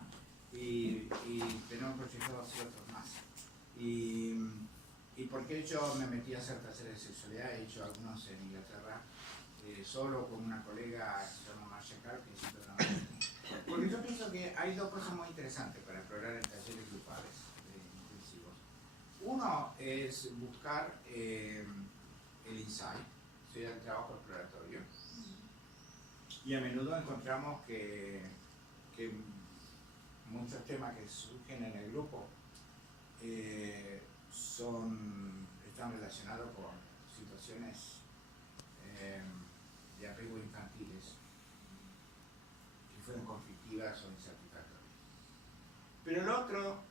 y tenemos proyectados otros más. Y por qué yo me metí a hacer talleres de sexualidad, he hecho algunos en Inglaterra, solo con una colega que se llama Marcia Carr, que es internacional. Porque yo pienso que hay 2 cosas muy interesantes para explorar en talleres grupales intensivos. Uno es buscar el insight, o sea, el trabajo exploratorio. Y a menudo encontramos que muchos temas que surgen en el grupo están relacionados con situaciones de apego infantiles que fueron conflictivas o insatisfactorias. Pero el otro,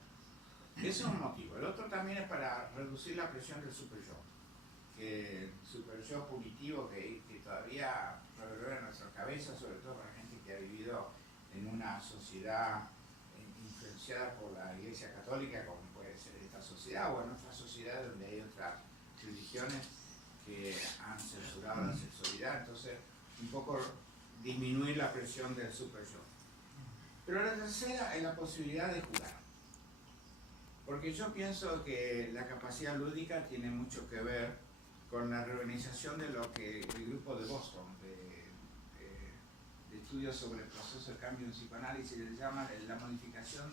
ese es un motivo, el otro también es para reducir la presión del super-yo, que el super-yo punitivo que todavía reverbera en nuestras cabezas, sobre todo para gente que ha vivido en una sociedad influenciada por la Iglesia Católica, como puede ser esta sociedad, o en otras sociedades donde hay otras religiones que han censurado la sexualidad. Entonces, un poco disminuir la presión del super-yo. Pero la tercera es la posibilidad de jugar. Porque yo pienso que la capacidad lúdica tiene mucho que ver con la reorganización de lo que el grupo de Boston, de estudios sobre el proceso de cambio en psicoanálisis, le llaman la modificación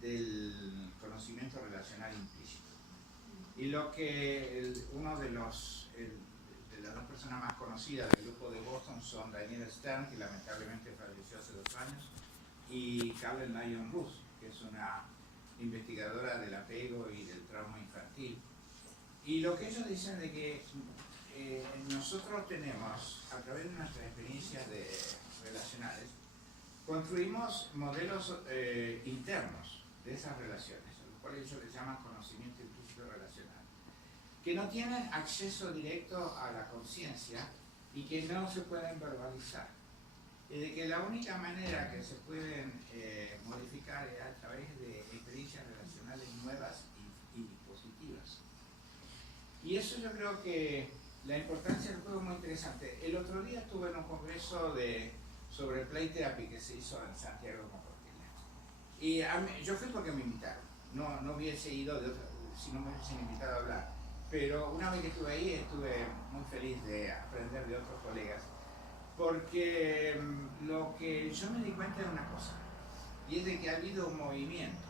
del conocimiento relacional implícito. Y lo que uno de las dos personas más conocidas del grupo de Boston son Daniela Stern, que lamentablemente falleció hace 2 años, y Carmen Lyon Ruth, que es una investigadora del apego y del trauma infantil. Y lo que ellos dicen de que nosotros tenemos, a través de nuestras experiencias relacionales, construimos modelos internos de esas relaciones, a los cuales ellos les llaman conocimiento implícito relacional, que no tienen acceso directo a la conciencia y que no se pueden verbalizar. Y de que la única manera que se pueden modificar es a través de experiencias relacionales nuevas y positivas. Y eso yo creo que la importancia del juego es muy interesante. El otro día estuve en un congreso sobre play therapy que se hizo en Santiago de Compostela. Y yo fui porque me invitaron. No hubiese ido si no me hubiesen invitado a hablar. Pero una vez que estuve ahí estuve muy feliz de aprender de otros colegas. Porque lo que yo me di cuenta de una cosa, y es de que ha habido un movimiento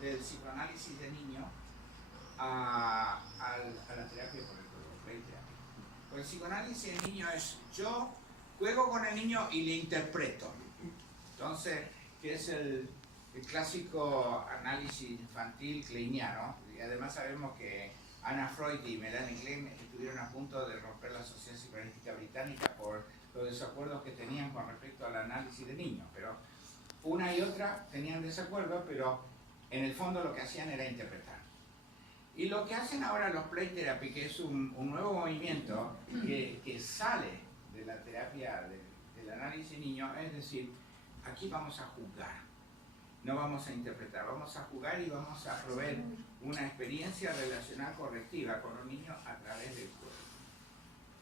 del psicoanálisis de niño a la terapia por el juego, play therapy. Porque el psicoanálisis de niño es yo juego con el niño y le interpreto. Entonces, que es el clásico análisis infantil kleiniano, y además sabemos que Anna Freud y Melanie Klein estuvieron a punto de romper la Sociedad Psicoanalítica Británica por los desacuerdos que tenían con respecto al análisis de niños, pero una y otra tenían desacuerdo, pero en el fondo lo que hacían era interpretar. Y lo que hacen ahora los play therapy, que es un nuevo movimiento que sale de la terapia del análisis de niños, es decir, aquí vamos a jugar, no vamos a interpretar, vamos a jugar y vamos a proveer una experiencia relacional correctiva con los niños a través del juego.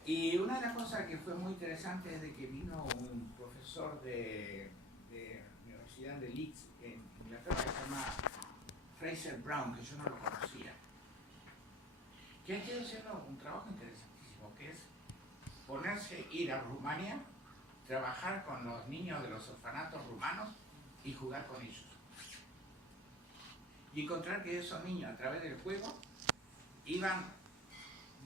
Y una de las cosas que fue muy interesante es de que vino un profesor de la Universidad de Leeds en Inglaterra que se llama Fraser Brown, que yo no lo conocía, que ha estado haciendo un trabajo interesantísimo, que es ir a Rumania, trabajar con los niños de los orfanatos rumanos y jugar con ellos. Y encontrar que esos niños a través del juego iban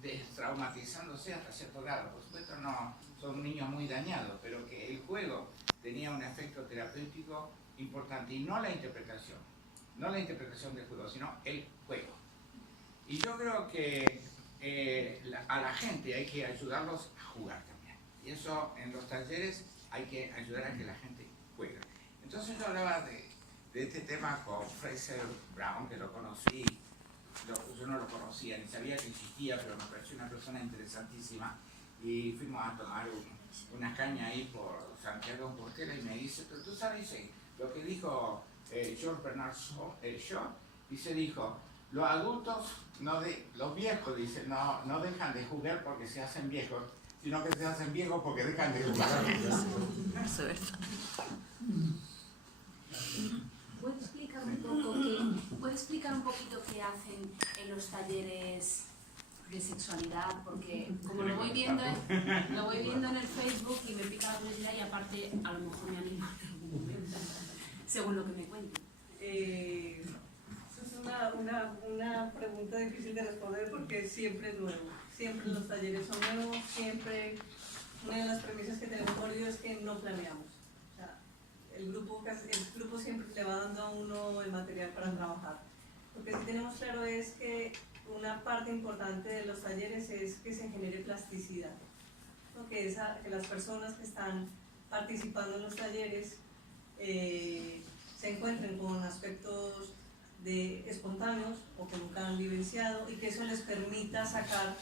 destraumatizándose hasta cierto grado. Por supuesto no son niños muy dañados, pero que el juego tenía un efecto terapéutico importante y no la interpretación del juego, sino el juego. Y yo creo que a la gente hay que ayudarlos a jugar también. Y eso en los talleres hay que ayudar a que la gente juegue. Entonces yo hablaba de este tema con Fraser Brown, que lo conocí. Yo no lo conocía, ni sabía que existía, pero me pareció una persona interesantísima y fuimos a tomar una caña ahí por Santiago de Compostela y me dice, pero tú sabes lo que dijo George Bernard Shaw, dijo, los adultos, los viejos, dice, no dejan de jugar porque se hacen viejos, sino que se hacen viejos porque dejan de jugar. Eso es. ¿Puede explicar un poquito qué hacen en los talleres de sexualidad? Porque como lo voy viendo en el Facebook y me pica la curiosidad y aparte a lo mejor me anima en algún momento, según lo que me cuenten. Eso es una pregunta difícil de responder porque siempre es nuevo. Siempre los talleres son nuevos, siempre una de las premisas que tenemos con ellos es que no planeamos. El grupo siempre le va dando a uno el material para trabajar. Lo que sí tenemos claro es que una parte importante de los talleres es que se genere plasticidad, ¿no? Que las personas que están participando en los talleres se encuentren con aspectos espontáneos o que nunca han vivenciado y que eso les permita sacar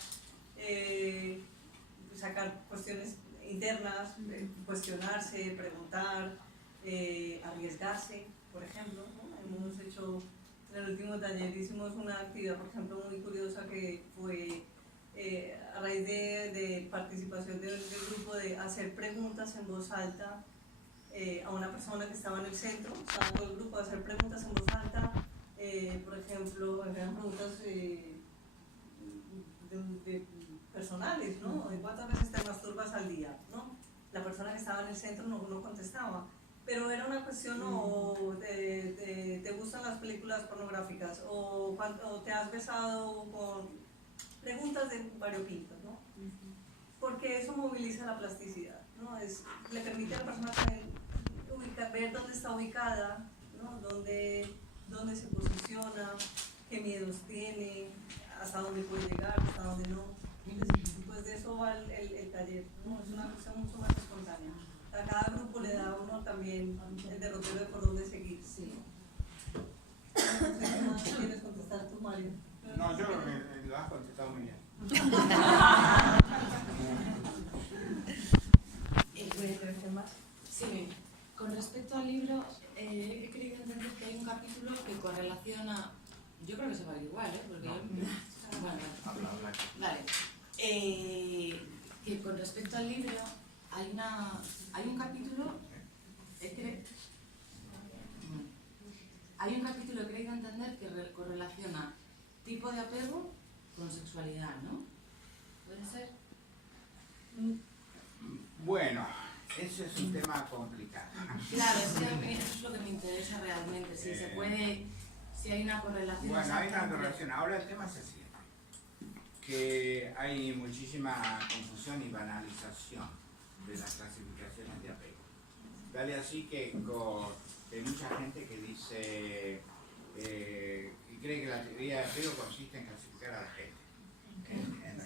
cuestiones internas, cuestionarse, preguntar, arriesgarse, por ejemplo, ¿no? Hemos hecho, en el último taller hicimos una actividad, por ejemplo, muy curiosa que fue a raíz de participación del grupo de hacer preguntas en voz alta a una persona que estaba en el centro, estaba todo el grupo, hacer preguntas en voz alta Por ejemplo, eran preguntas personales, ¿no? ¿Cuántas veces te masturbas al día? ¿No? La persona que estaba en el centro no contestaba. Pero era una cuestión, o te gustan las películas pornográficas, o te has besado con preguntas de variopinto, ¿no? Porque eso moviliza la plasticidad, ¿no? Le permite a la persona ver dónde está ubicada, ¿no? Dónde se posiciona, qué miedos tiene, hasta dónde puede llegar, hasta dónde no. Entonces, pues de eso va el taller, ¿no? Es una cuestión mucho más espontánea. A cada grupo le da uno también el derrotero de por dónde seguir. Sí. No sé qué más quieres contestar tú, Mario. No, yo lo has contestado muy bien. ¿Puede crecer más? Sí, con respecto al libro, he querido entender que hay un capítulo que correlaciona, yo creo que se va a ir igual, porque no. Bueno, habla. Vale. Que con respecto al libro hay un capítulo he querido entender que correlaciona tipo de apego con sexualidad, ¿no? ¿Puede ser? Bueno, ese es un tema complicado. Claro, es que a mí eso es lo que me interesa realmente, si se puede, si hay una correlación. Bueno, hay una correlación. Ahora el tema es el siguiente, que hay muchísima confusión y banalización de las clasificaciones de apego. Vale, así que hay mucha gente que dice y cree que la teoría de apego consiste en clasificar a la gente.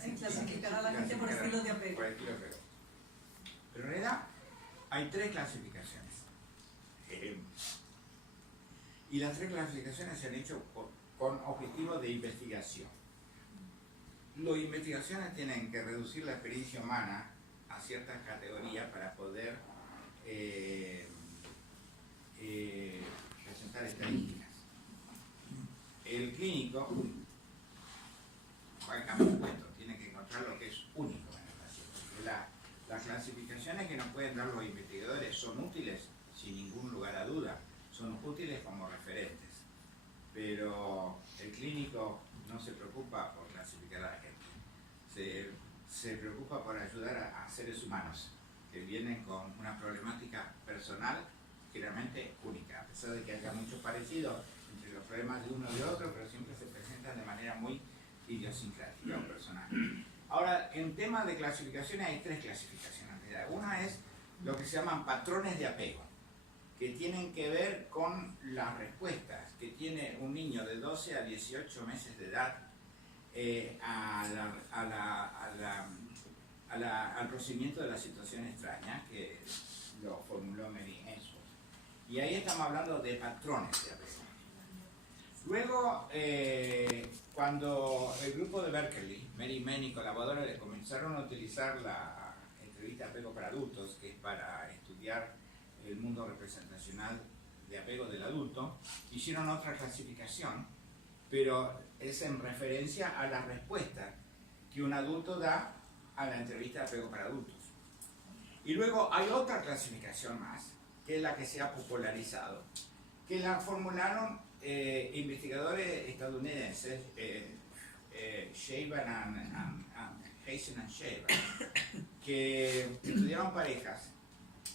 En clasificar a la gente por estilos de apego. Por estilo de apego. Pero en realidad hay 3 clasificaciones. Y las 3 clasificaciones se han hecho con objetivo de investigación. Las investigaciones tienen que reducir la experiencia humana a ciertas categorías para poder presentar estadísticas. El clínico va a cambiar esto, tiene que encontrar lo que es único en el paciente. Las clasificaciones que nos pueden dar los investigadores son útiles, sin ningún lugar a duda, son útiles como referentes, pero el clínico no se preocupa por clasificar a la gente, se preocupa por ayudar a seres humanos que vienen con una problemática personal generalmente única, a pesar de que haya muchos parecidos entre los problemas de uno y de otro, pero siempre se presentan de manera muy idiosincrática o personal. Ahora, en tema de clasificaciones hay 3 clasificaciones. Una es lo que se llaman patrones de apego, que tienen que ver con las respuestas que tiene un niño de 12 a 18 meses de edad al procedimiento de la situación extraña, que lo formuló Mary Ainsworth. Y ahí estamos hablando de patrones de apego. Luego, cuando el grupo de Berkeley, Mary Mann y colaboradores, comenzaron a utilizar la entrevista de apego para adultos, que es para estudiar el mundo representacional de apego del adulto, hicieron otra clasificación, pero es en referencia a la respuesta que un adulto da a la entrevista de apego para adultos. Y luego hay otra clasificación más, que es la que se ha popularizado, que la formularon investigadores estadounidenses, Hazen and Shaban, que estudiaron parejas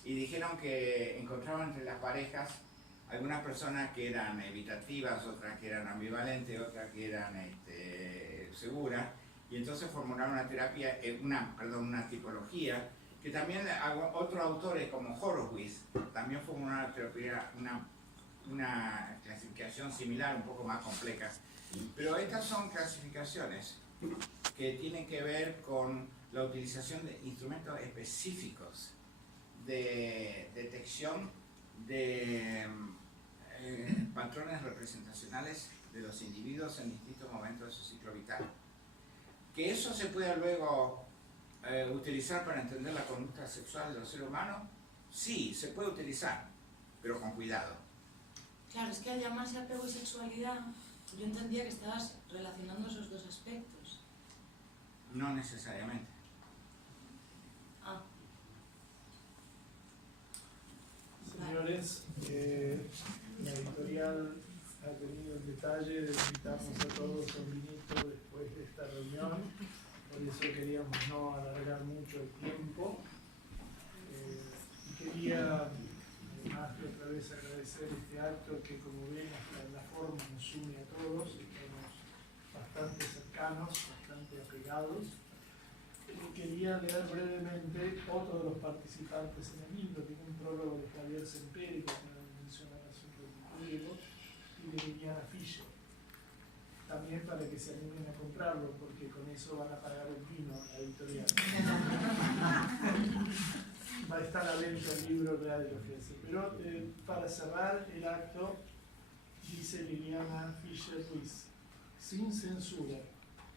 y dijeron que encontraban entre las parejas algunas personas que eran evitativas, otras que eran ambivalentes, otras que eran seguras, y entonces formularon una terapia, una tipología, que también otros autores como Horowitz también formularon una terapia, una clasificación similar, un poco más compleja. Pero estas son clasificaciones que tienen que ver con la utilización de instrumentos específicos de detección de patrones representacionales de los individuos en distintos momentos de su ciclo vital. Que eso se pueda luego utilizar para entender la conducta sexual de los seres humanos, sí, se puede utilizar, pero con cuidado. Claro, es que al llamarse apego y sexualidad, yo entendía que estabas relacionando esos dos aspectos. No necesariamente. Ah. Señores, la editorial ha tenido el detalle de invitarnos a todos a un vinito después de esta reunión, por eso queríamos no alargar mucho el tiempo. Y quería, además de otra vez agradecer este acto que, como ven, hasta en la forma nos une a todos, estamos bastante cercanos, bastante apegados. Quería leer brevemente otro de los participantes en el libro, tiene un prólogo de Javier Semperi, que menciona el asunto del griego, y de Liliana Fischer. También para que se animen a comprarlo, porque con eso van a pagar el vino en la editorial. Va a estar a la venta el libro real de lo que hace. Pero para cerrar el acto, dice Liliana Fischer Ruiz, sin censura,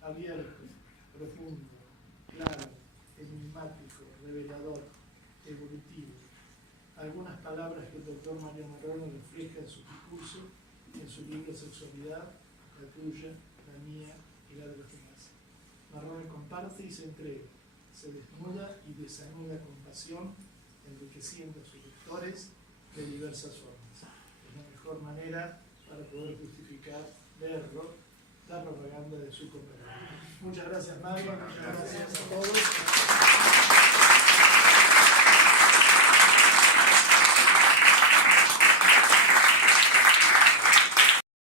abierto, profundo, claro, enigmático, revelador, evolutivo. Algunas palabras que el doctor Mario Marrone refleja en su discurso y en su libro Sexualidad, la tuya, la mía y la de los demás. Marrone comparte y se entrega, se desnuda y desanuda con pasión, enriqueciendo a sus lectores de diversas formas. Es la mejor manera para poder justificar, leerlo, la propaganda de su compañero. Muchas gracias, Mario. Muchas gracias a todos.